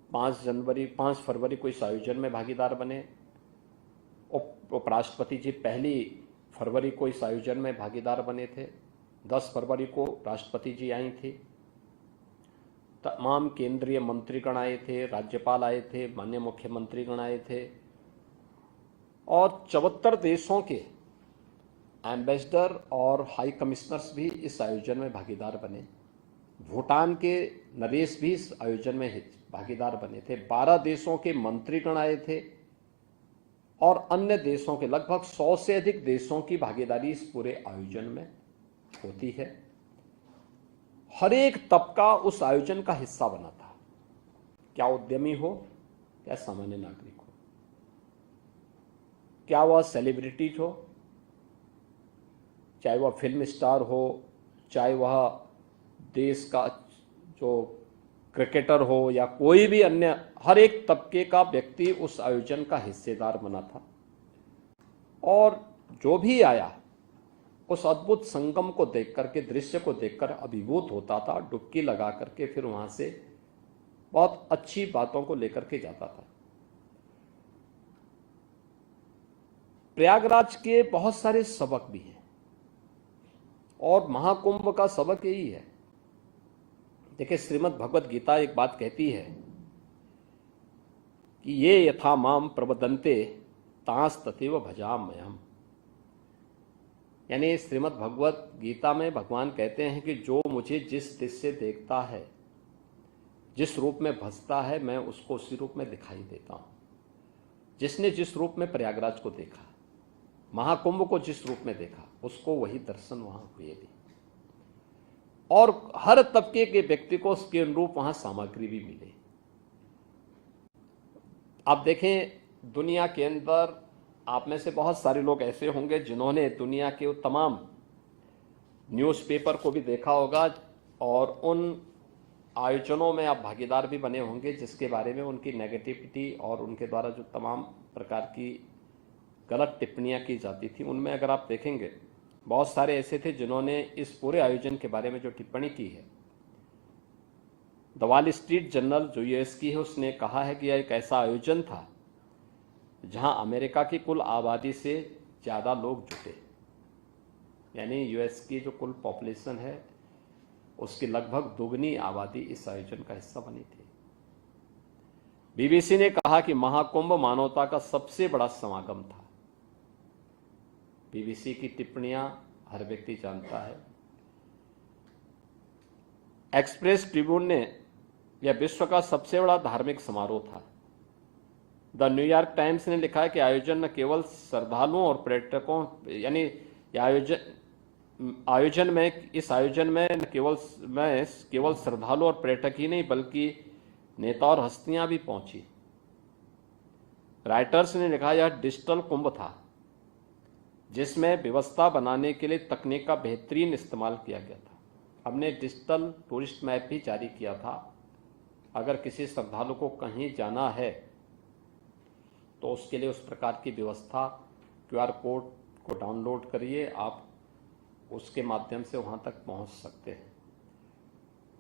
5 फरवरी को इस आयोजन में भागीदार बने, उपराष्ट्रपति जी 1 फरवरी को इस आयोजन में भागीदार बने थे, 10 फरवरी को राष्ट्रपति जी आई थी, तमाम केंद्रीय मंत्रीगण आए थे, राज्यपाल आए थे, माननीय मुख्यमंत्रीगण आए थे और 74 देशों के एम्बेसडर और हाई कमिश्नर्स भी इस आयोजन में भागीदार बने। भूटान के नरेश भी इस आयोजन में भागीदार बने थे। 12 देशों के मंत्रीगण आए थे और अन्य देशों के लगभग 100 से अधिक देशों की भागीदारी इस पूरे आयोजन में होती है। हर एक तबका उस आयोजन का हिस्सा बना था, क्या उद्यमी हो, क्या सामान्य नागरिक हो, क्या वह सेलिब्रिटीज हो, चाहे वह फिल्म स्टार हो, चाहे वह देश का जो क्रिकेटर हो या कोई भी अन्य, हर एक तबके का व्यक्ति उस आयोजन का हिस्सेदार बना था। और जो भी आया उस अद्भुत संगम को देखकर के, दृश्य को देखकर अभिभूत होता था, डुबकी लगा करके फिर वहां से बहुत अच्छी बातों को लेकर के जाता था। प्रयागराज के बहुत सारे सबक भी हैं। और महाकुंभ का सबक यही है। देखिए, श्रीमद् भगवत गीता एक बात कहती है कि ये यथा माम प्रबदन्ते तांस तथैव भजाम्यहम्। यानी श्रीमद् भगवत गीता में भगवान कहते हैं कि जो मुझे जिस दृष्टि से देखता है, जिस रूप में भजता है, मैं उसको उसी रूप में दिखाई देता हूं। जिसने जिस रूप में प्रयागराज को देखा, महाकुंभ को जिस रूप में देखा, उसको वही दर्शन वहां हुए भी, और हर तबके के व्यक्ति को उसके अनुरूप वहां सामग्री भी मिले। आप देखें, दुनिया के अंदर आप में से बहुत सारे लोग ऐसे होंगे जिन्होंने दुनिया के तमाम न्यूज़पेपर को भी देखा होगा और उन आयोजनों में आप भागीदार भी बने होंगे जिसके बारे में उनकी नेगेटिविटी और उनके द्वारा जो तमाम प्रकार की गलत टिप्पणियां की जाती थी, उनमें अगर आप देखेंगे बहुत सारे ऐसे थे जिन्होंने इस पूरे आयोजन के बारे में जो टिप्पणी की है। द वॉल स्ट्रीट जर्नल जो यूएस की है, उसने कहा है कि यह एक ऐसा आयोजन था जहां अमेरिका की कुल आबादी से ज़्यादा लोग जुटे। यानी यूएस की जो कुल पॉपुलेशन है उसकी लगभग दोगुनी आबादी इस आयोजन का हिस्सा बनी थी। बीबीसी ने कहा कि महाकुंभ मानवता का सबसे बड़ा समागम था। बीबीसी की टिप्पणियां हर व्यक्ति जानता है। एक्सप्रेस ट्रिब्यून ने यह विश्व का सबसे बड़ा धार्मिक समारोह था। द न्यूयॉर्क टाइम्स ने लिखा है कि आयोजन न केवल श्रद्धालुओं और पर्यटकों, यानी इस आयोजन में न केवल श्रद्धालु और पर्यटक ही नहीं बल्कि नेता और हस्तियां भी पहुंची। राइटर्स ने लिखा यह डिजिटल कुंभ था जिसमें व्यवस्था बनाने के लिए तकनीक का बेहतरीन इस्तेमाल किया गया था। हमने डिजिटल टूरिस्ट मैप भी जारी किया था। अगर किसी श्रद्धालु को कहीं जाना है तो उसके लिए उस प्रकार की व्यवस्था, क्यूआर कोड को डाउनलोड करिए, आप उसके माध्यम से वहां तक पहुंच सकते हैं।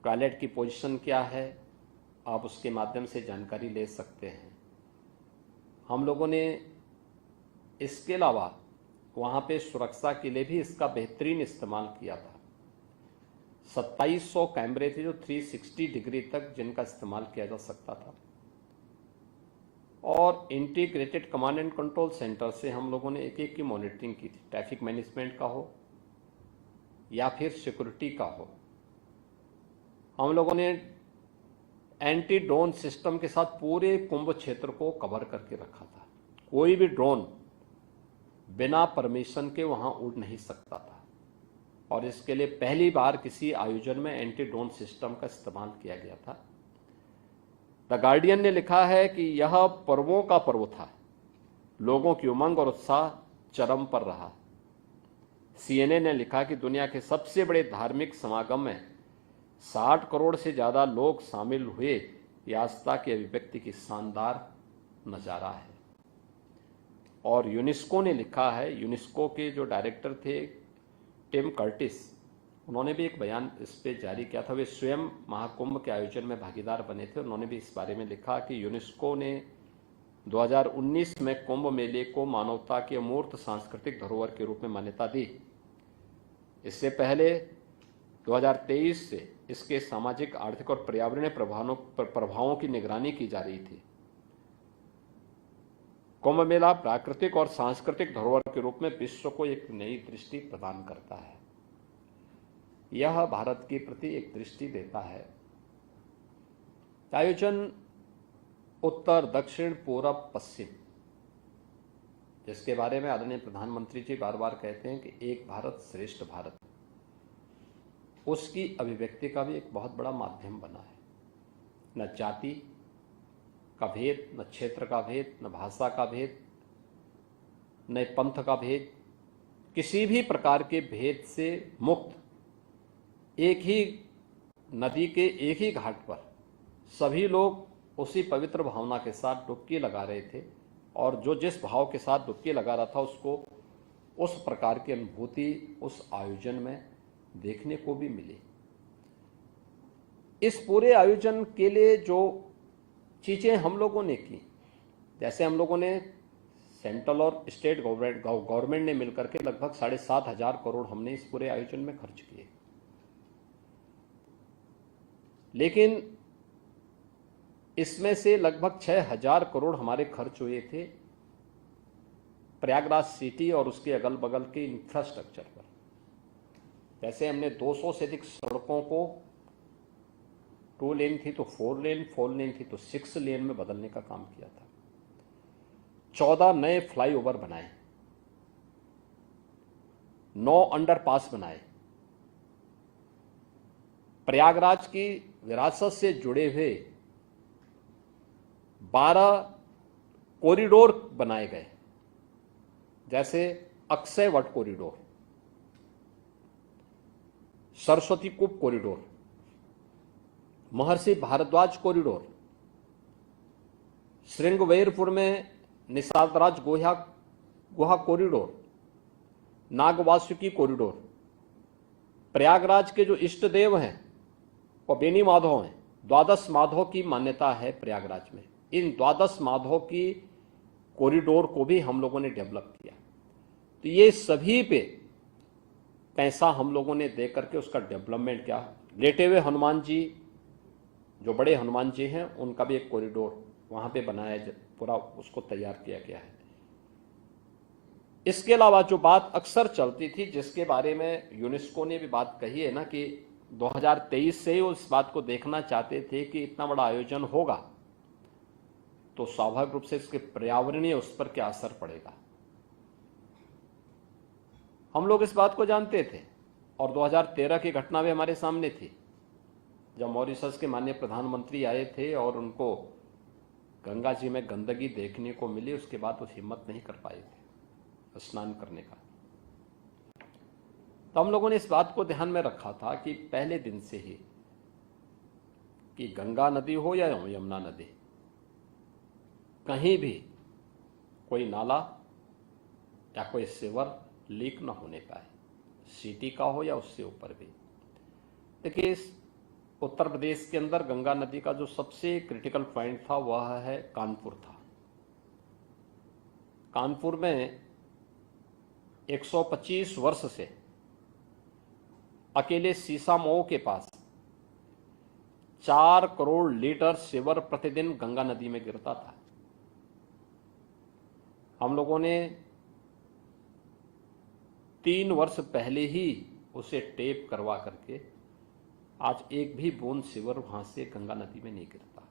टॉयलेट की पोजीशन क्या है, आप उसके माध्यम से जानकारी ले सकते हैं। हम लोगों ने इसके अलावा वहां पे सुरक्षा के लिए भी इसका बेहतरीन इस्तेमाल किया था। 2700 कैमरे थे जो 360 डिग्री तक जिनका इस्तेमाल किया जा सकता था, और integrated command and control centre से हम लोगों ने एक एक की मॉनिटरिंग की थी। ट्रैफिक मैनेजमेंट का हो या फिर सिक्योरिटी का हो। हम लोगों ने एंटी ड्रोन सिस्टम के साथ पूरे कुंभ क्षेत्र को कवर करके रखा था। कोई भी ड्रोन बिना परमिशन के वहां उड़ नहीं सकता था, और इसके लिए पहली बार किसी आयोजन में एंटी ड्रोन सिस्टम का इस्तेमाल किया गया था। द गार्डियन ने लिखा है कि यह पर्वों का पर्व था, लोगों की उमंग और उत्साह चरम पर रहा। सीएनए ने लिखा कि दुनिया के सबसे बड़े धार्मिक समागम में 60 करोड़ से ज़्यादा लोग शामिल हुए। यह आस्था की अभिव्यक्ति की शानदार नज़ारा है। और यूनेस्को ने लिखा है, यूनेस्को के जो डायरेक्टर थे टिम कर्टिस, उन्होंने भी एक बयान इस पे जारी किया था। वे स्वयं महाकुंभ के आयोजन में भागीदार बने थे। उन्होंने भी इस बारे में लिखा कि यूनेस्को ने 2019 में कुंभ मेले को मानवता के अमूर्त सांस्कृतिक धरोहर के रूप में मान्यता दी। इससे पहले 2023 से इसके सामाजिक, आर्थिक और पर्यावरणीय प्रभावों की निगरानी की जा रही थी। कुंभ मेला प्राकृतिक और सांस्कृतिक धरोहर के रूप में विश्व को एक नई दृष्टि प्रदान करता है। यह भारत के प्रति एक दृष्टि देता है। आयोजन उत्तर, दक्षिण, पूरब, पश्चिम, जिसके बारे में आदरणीय प्रधानमंत्री जी बार बार कहते हैं कि एक भारत श्रेष्ठ भारत, उसकी अभिव्यक्ति का भी एक बहुत बड़ा माध्यम बना है। न जाति का भेद, न क्षेत्र का भेद, न भाषा का भेद, न पंथ का भेद, किसी भी प्रकार के भेद से मुक्त एक ही नदी के एक ही घाट पर सभी लोग उसी पवित्र भावना के साथ डुबकी लगा रहे थे, और जो जिस भाव के साथ डुबकी लगा रहा था उसको उस प्रकार की अनुभूति उस आयोजन में देखने को भी मिली। इस पूरे आयोजन के लिए जो चीजें हम लोगों ने की, जैसे हम लोगों ने सेंट्रल और स्टेट गवर्नमेंट ने मिलकर के लगभग 7,500 करोड़ हमने इस पूरे आयोजन में खर्च किए। लेकिन इसमें से लगभग 6,000 करोड़ हमारे खर्च हुए थे प्रयागराज सिटी और उसके अगल बगल के इंफ्रास्ट्रक्चर पर। जैसे हमने 200 से अधिक सड़कों को 2 लेन थी तो 4 लेन, 4 लेन थी तो 6 लेन में बदलने का काम किया था। 14 नए फ्लाईओवर बनाए, 9 अंडरपास बनाए, प्रयागराज की विरासत से जुड़े हुए 12 कॉरिडोर बनाए गए, जैसे Akshay Vat corridor, Saraswati Koop corridor, Maharshi Bharadwaj corridor, Shringverpur में निषादराज गुहा कॉरिडोर, नागवासुकी कॉरिडोर। प्रयागराज के जो इष्ट देव हैं वो बेनी माधव हैं। 12 माधव की मान्यता है प्रयागराज में। इन 12 माधव की कॉरिडोर को भी हम लोगों ने डेवलप किया। तो ये सभी पे पैसा हम लोगों ने दे करके उसका डेवलपमेंट किया। लेटे हुए हनुमान जी, जो बड़े हनुमान जी हैं, उनका भी एक कॉरिडोर वहां पे बनाया, पूरा उसको तैयार किया गया है। इसके अलावा जो बात अक्सर चलती थी, जिसके बारे में यूनेस्को ने भी बात कही है ना, कि 2023 से ही उस बात को देखना चाहते थे कि इतना बड़ा आयोजन होगा तो स्वाभाविक रूप से इसके पर्यावरणीय उस पर क्या असर पड़ेगा। हम लोग इस बात को जानते थे और 2013 की घटना भी हमारे सामने थी, जब मॉरिशस के माननीय प्रधानमंत्री आए थे और उनको गंगा जी में गंदगी देखने को मिली। उसके बाद वो हिम्मत नहीं कर पाए थे स्नान करने का। तो हम लोगों ने इस बात को ध्यान में रखा था कि पहले दिन से ही, कि गंगा नदी हो या यमुना नदी, कहीं भी कोई नाला या कोई सीवर लीक न होने पाए, सिटी का हो या उससे ऊपर भी। देखिए, इस उत्तर प्रदेश के अंदर गंगा नदी का जो सबसे क्रिटिकल पॉइंट था वह है कानपुर था। कानपुर में 125 वर्ष से अकेले सीसामऊ के पास 4 करोड़ लीटर सीवर प्रतिदिन गंगा नदी में गिरता था। हम लोगों ने 3 वर्ष पहले ही उसे टेप करवा करके आज एक भी बूंद सीवर वहां से गंगा नदी में नहीं गिरता।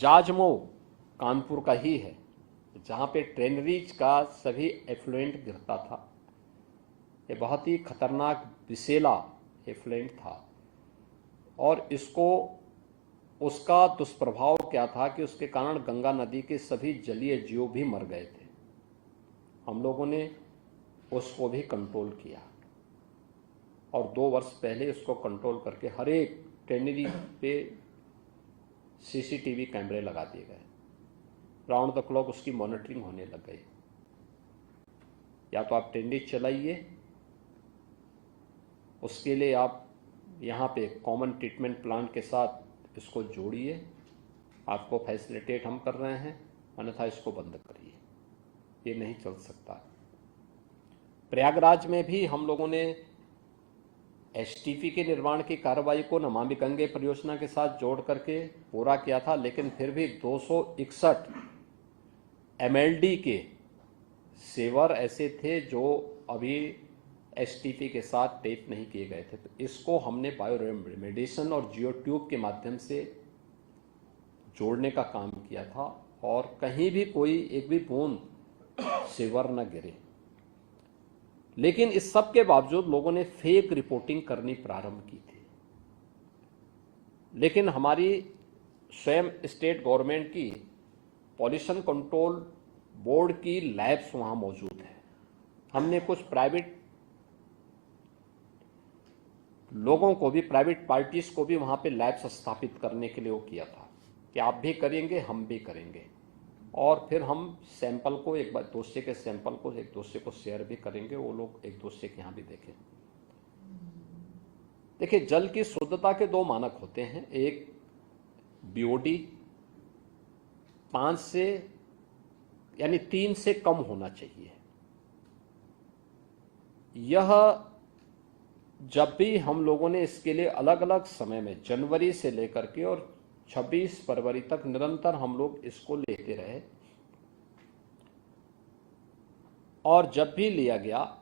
जाजमऊ कानपुर का ही है, जहां पे ट्रेनरीज का सभी एफ्लुएंट गिरता था। ये बहुत ही खतरनाक विषैला एफ्लुएंट था और इसको, उसका दुष्प्रभाव क्या था कि उसके कारण गंगा नदी के सभी जलीय जीव भी मर गए थे। हम लोगों ने उसको भी कंट्रोल किया और 2 वर्ष पहले उसको कंट्रोल करके हर एक टेनरी पे सीसीटीवी कैमरे लगा दिए गए। राउंड द क्लॉक उसकी मॉनिटरिंग होने लग गई। या तो आप टेनरी चलाइए, उसके लिए आप यहाँ पे कॉमन ट्रीटमेंट प्लांट के साथ इसको जोड़िए, आपको फैसिलिटेट हम कर रहे हैं, अन्यथा इसको बंद करिए, ये नहीं चल सकता। प्रयागराज में भी हम लोगों ने एसटीपी के निर्माण की कार्रवाई को नमामि गंगे परियोजना के साथ जोड़ करके पूरा किया था, लेकिन फिर भी 261 एमएलडी के सेवर ऐसे थे जो अभी एसटीपी के साथ टेप नहीं किए गए थे। तो इसको हमने बायो रेमेडिएशन और जियो ट्यूब के माध्यम से जोड़ने का काम किया था और कहीं भी कोई एक भी बूंद सेवर न गिरे। लेकिन इस सब के बावजूद लोगों ने फेक रिपोर्टिंग करनी प्रारंभ की थी। लेकिन हमारी स्वयं स्टेट गवर्नमेंट की पॉल्यूशन कंट्रोल बोर्ड की लैब्स वहां मौजूद है। हमने कुछ प्राइवेट लोगों को भी, प्राइवेट पार्टीज को भी वहां पे लैब्स स्थापित करने के लिए वो किया था कि आप भी करेंगे, हम भी करेंगे, और फिर हम सैंपल को एक बार दूसरे के सैंपल को एक दूसरे को शेयर भी करेंगे, वो लोग एक दूसरे के यहाँ भी देखें। देखिए, जल की शुद्धता के 2 मानक होते हैं। एक बीओडी 5 से यानी 3 से कम होना चाहिए। यह जब भी हम लोगों ने इसके लिए अलग अलग समय में जनवरी से लेकर के और 26 फरवरी तक निरंतर हम लोग इसको लेते रहे, और जब भी लिया गया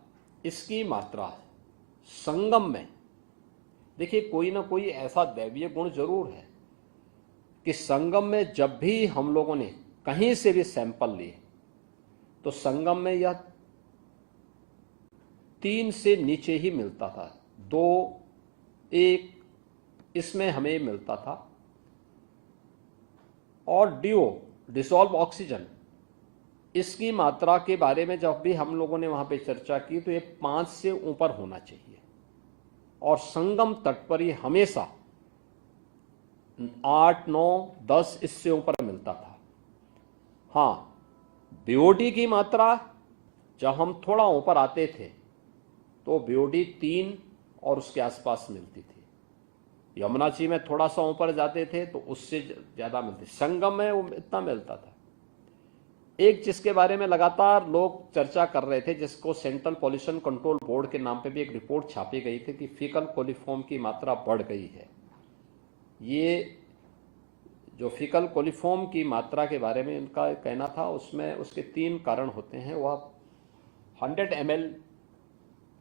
इसकी मात्रा संगम में, देखिए कोई ना कोई ऐसा दैवीय गुण जरूर है कि संगम में जब भी हम लोगों ने कहीं से भी सैंपल लिए तो संगम में यह 3 से नीचे ही मिलता था, 2, 1 इसमें हमें मिलता था। और डिसॉल्व ऑक्सीजन, इसकी मात्रा के बारे में जब भी हम लोगों ने वहां पे चर्चा की तो ये 5 से ऊपर होना चाहिए, और संगम तट पर ये हमेशा 8, 9, 10 इससे ऊपर मिलता था। हाँ, बीओडी की मात्रा जब हम थोड़ा ऊपर आते थे तो बीओडी 3 और उसके आसपास मिलती थी। यमुना जी में थोड़ा सा ऊपर जाते थे तो उससे ज्यादा मिलती, संगम में वो इतना मिलता था। एक जिसके बारे में लगातार लोग चर्चा कर रहे थे, जिसको सेंट्रल पॉल्यूशन कंट्रोल बोर्ड के नाम पे भी एक रिपोर्ट छापी गई थी कि फीकल कोलिफॉर्म की मात्रा बढ़ गई है। ये जो फीकल कोलिफॉर्म की मात्रा के बारे में इनका कहना था, उसमें उसके 3 कारण होते हैं। वह 100 ml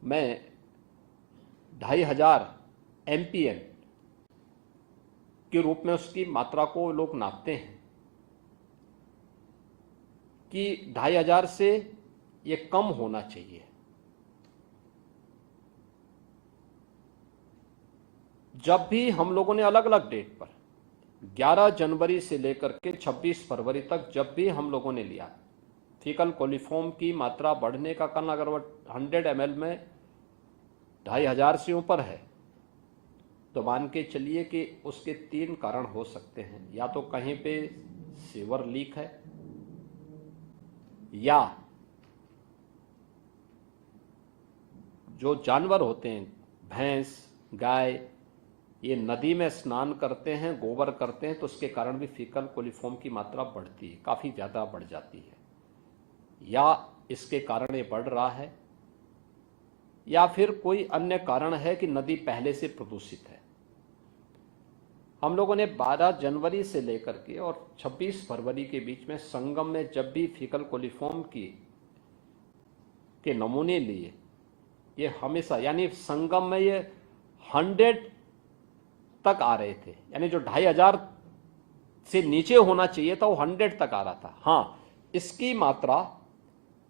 में 2500 MPN के रूप में उसकी मात्रा को लोग नापते हैं कि 2500 से ये कम होना चाहिए। जब भी हम लोगों ने अलग अलग डेट पर 11 जनवरी से लेकर के 26 फरवरी तक जब भी हम लोगों ने लिया, फीकल कोलिफॉर्म की मात्रा बढ़ने का कारण अगर वह 100 ml में 2500 से ऊपर है तो मान के चलिए कि उसके 3 कारण हो सकते हैं। या तो कहीं पे सीवर लीक है, या जो जानवर होते हैं, भैंस, गाय, ये नदी में स्नान करते हैं, गोबर करते हैं, तो उसके कारण भी फीकल कोलिफॉर्म की मात्रा बढ़ती है, काफ़ी ज़्यादा बढ़ जाती है। या इसके कारण ये बढ़ रहा है, या फिर कोई अन्य कारण है कि नदी पहले से प्रदूषित है। हम लोगों ने 12 जनवरी से लेकर के और 26 फरवरी के बीच में संगम में जब भी फीकल कोलिफॉर्म के नमूने लिए, ये हमेशा, यानी संगम में ये 100 तक आ रहे थे, यानी जो 2500 से नीचे होना चाहिए था वो 100 तक आ रहा था। हाँ, इसकी मात्रा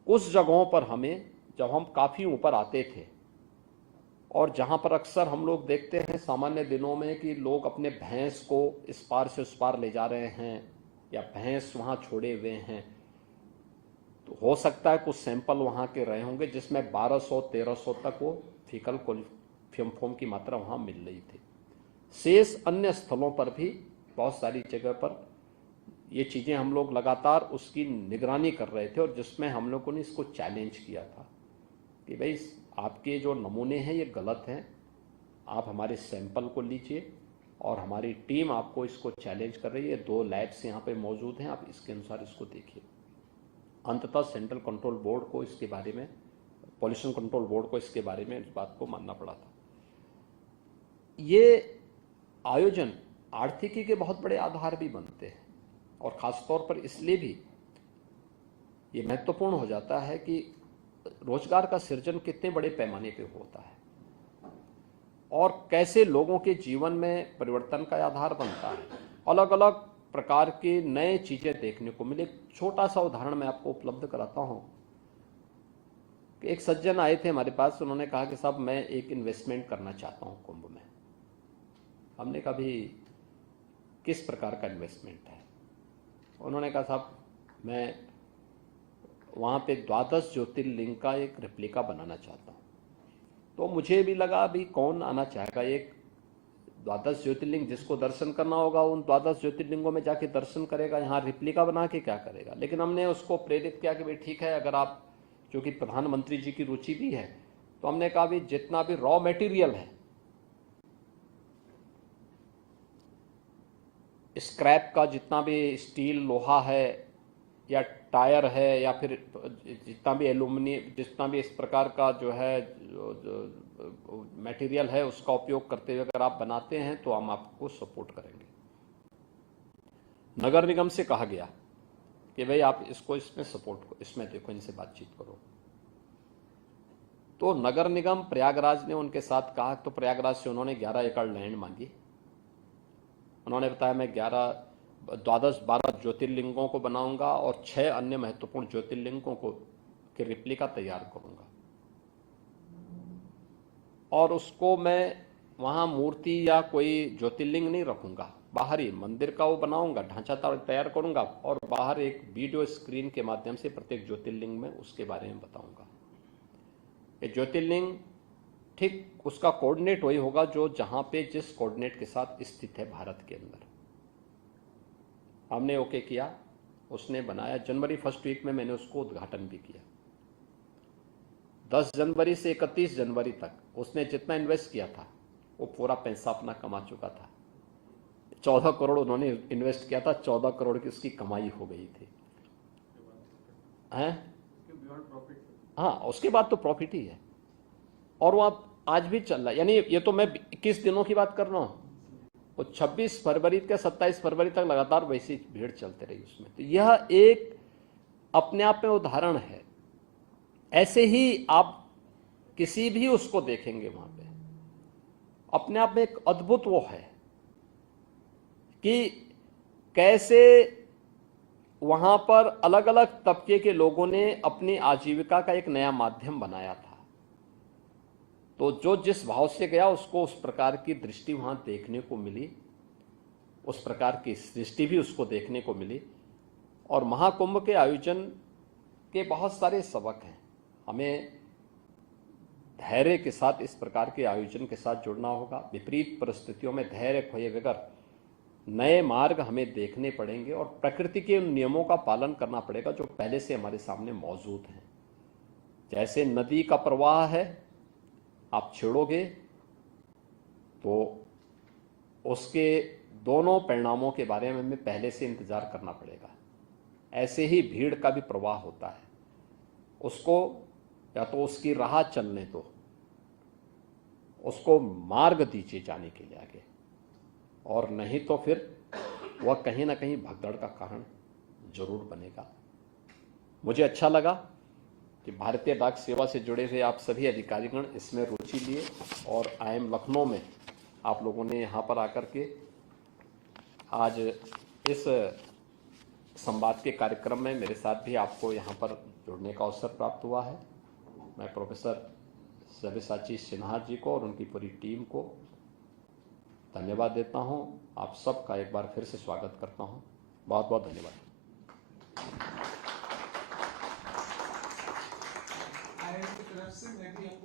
उस जगहों पर हमें, जब हम काफ़ी ऊपर आते थे और जहाँ पर अक्सर हम लोग देखते हैं सामान्य दिनों में कि लोग अपने भैंस को इस पार से उस पार ले जा रहे हैं या भैंस वहाँ छोड़े हुए हैं, तो हो सकता है कुछ सैंपल वहाँ के रहे होंगे जिसमें 1200-1300 तक वो फीकल कोलिफॉर्म की मात्रा वहाँ मिल रही थी। शेष अन्य स्थलों पर भी बहुत सारी जगह पर ये चीज़ें हम लोग लगातार उसकी निगरानी कर रहे थे, और जिसमें हम लोगों ने इसको चैलेंज किया था कि भाई आपके जो नमूने हैं ये गलत हैं, आप हमारे सैंपल को लीजिए, और हमारी टीम आपको इसको चैलेंज कर रही है। 2 लैब्स यहाँ पे मौजूद हैं, आप इसके अनुसार इसको देखिए। अंततः सेंट्रल कंट्रोल बोर्ड को इसके बारे में, पॉल्यूशन कंट्रोल बोर्ड को इसके बारे में इस बात को मानना पड़ा था। ये आयोजन आर्थिकी के बहुत बड़े आधार भी बनते हैं, और ख़ासतौर पर इसलिए भी ये महत्वपूर्ण हो जाता है कि रोजगार का सृजन कितने बड़े पैमाने पे होता है और कैसे लोगों के जीवन में परिवर्तन का आधार बनता है। अलग अलग प्रकार के नए चीज़ें देखने को मिले। एक छोटा सा उदाहरण मैं आपको उपलब्ध कराता हूँ कि एक सज्जन आए थे हमारे पास, उन्होंने कहा कि साहब मैं एक इन्वेस्टमेंट करना चाहता हूँ कुंभ में। हमने कहा भी किस प्रकार का इन्वेस्टमेंट है? उन्होंने कहा साहब मैं वहाँ पे 12 ज्योतिर्लिंग का एक रेप्लिका बनाना चाहता हूँ। तो मुझे भी लगा अभी कौन आना चाहेगा, एक 12 ज्योतिर्लिंग जिसको दर्शन करना होगा उन 12 ज्योतिर्लिंगों में जाके दर्शन करेगा, यहाँ रेप्लिका बना के क्या करेगा। लेकिन हमने उसको प्रेरित किया कि भाई ठीक है, अगर आप, जो कि प्रधानमंत्री जी की रुचि भी है, तो हमने कहा भी जितना भी रॉ मटेरियल है, स्क्रैप का जितना भी स्टील लोहा है या टायर है या फिर जितना भी एल्यूमिनियम, जितना भी इस प्रकार का जो है मटेरियल है उसका उपयोग करते हुए अगर आप बनाते हैं तो हम आपको सपोर्ट करेंगे। नगर निगम से कहा गया कि भाई आप इसको इसमें सपोर्ट करो, इसमें देखो, इनसे बातचीत करो। तो नगर निगम प्रयागराज ने उनके साथ कहा, तो प्रयागराज से उन्होंने 11 एकड़ लैंड मांगी। उन्होंने बताया मैं 12 ज्योतिर्लिंगों को बनाऊंगा और 6 अन्य महत्वपूर्ण ज्योतिर्लिंगों को की रिप्लिका तैयार करूंगा और उसको मैं वहां मूर्ति या कोई ज्योतिर्लिंग नहीं रखूंगा, बाहर ही मंदिर का वो बनाऊंगा, ढांचा तैयार करूंगा और बाहर एक वीडियो स्क्रीन के माध्यम से प्रत्येक ज्योतिर्लिंग में उसके बारे में बताऊंगा। ये ज्योतिर्लिंग ठीक उसका कोऑर्डिनेट वही होगा जो जहां पे जिस कोऑर्डिनेट के साथ स्थित है भारत के अंदर। हमने ओके किया, उसने बनाया। जनवरी फर्स्ट वीक में मैंने उसको उद्घाटन भी किया। 10 जनवरी से 31 जनवरी तक उसने जितना इन्वेस्ट किया था वो पूरा पैसा अपना कमा चुका था। 14 करोड़ उन्होंने इन्वेस्ट किया था, 14 करोड़ की उसकी कमाई हो गई थी। हैं? हाँ, उसके बाद तो प्रॉफिट ही है और वहां आज भी चल रहा है। यानी ये तो मैं 21 दिनों की बात कर रहा हूं, वो 26 फरवरी के 27 फरवरी तक लगातार वैसी भीड़ चलते रही उसमें। तो यह एक अपने आप में उदाहरण है। ऐसे ही आप किसी भी उसको देखेंगे वहां पे अपने आप में एक अद्भुत वो है कि कैसे वहां पर अलग अलग तबके के लोगों ने अपनी आजीविका का एक नया माध्यम बनाया था। तो जो जिस भाव से गया उसको उस प्रकार की दृष्टि वहां देखने को मिली, उस प्रकार की सृष्टि भी उसको देखने को मिली। और महाकुंभ के आयोजन के बहुत सारे सबक हैं। हमें धैर्य के साथ इस प्रकार के आयोजन के साथ जुड़ना होगा। विपरीत परिस्थितियों में धैर्य खोए बगैर नए मार्ग हमें देखने पड़ेंगे और प्रकृति के उन नियमों का पालन करना पड़ेगा जो पहले से हमारे सामने मौजूद हैं। जैसे नदी का प्रवाह है, आप छेड़ोगे तो उसके दोनों परिणामों के बारे में हमें पहले से इंतजार करना पड़ेगा। ऐसे ही भीड़ का भी प्रवाह होता है, उसको या तो उसकी राह चलने दो, उसको मार्ग दीजिए जाने के लिए आगे, और नहीं तो फिर वह कहीं ना कहीं भगदड़ का कारण जरूर बनेगा। मुझे अच्छा लगा कि भारतीय डाक सेवा से जुड़े हुए आप सभी अधिकारीगण इसमें रुचि लिए और IIM लखनऊ में आप लोगों ने यहाँ पर आकर के आज इस संवाद के कार्यक्रम में मेरे साथ भी आपको यहाँ पर जुड़ने का अवसर प्राप्त हुआ है। मैं प्रोफेसर सब्यसाची सिन्हा जी को और उनकी पूरी टीम को धन्यवाद देता हूँ। आप सबका एक बार फिर से स्वागत करता हूँ। बहुत बहुत धन्यवाद। IIM की तरफ से मैं भी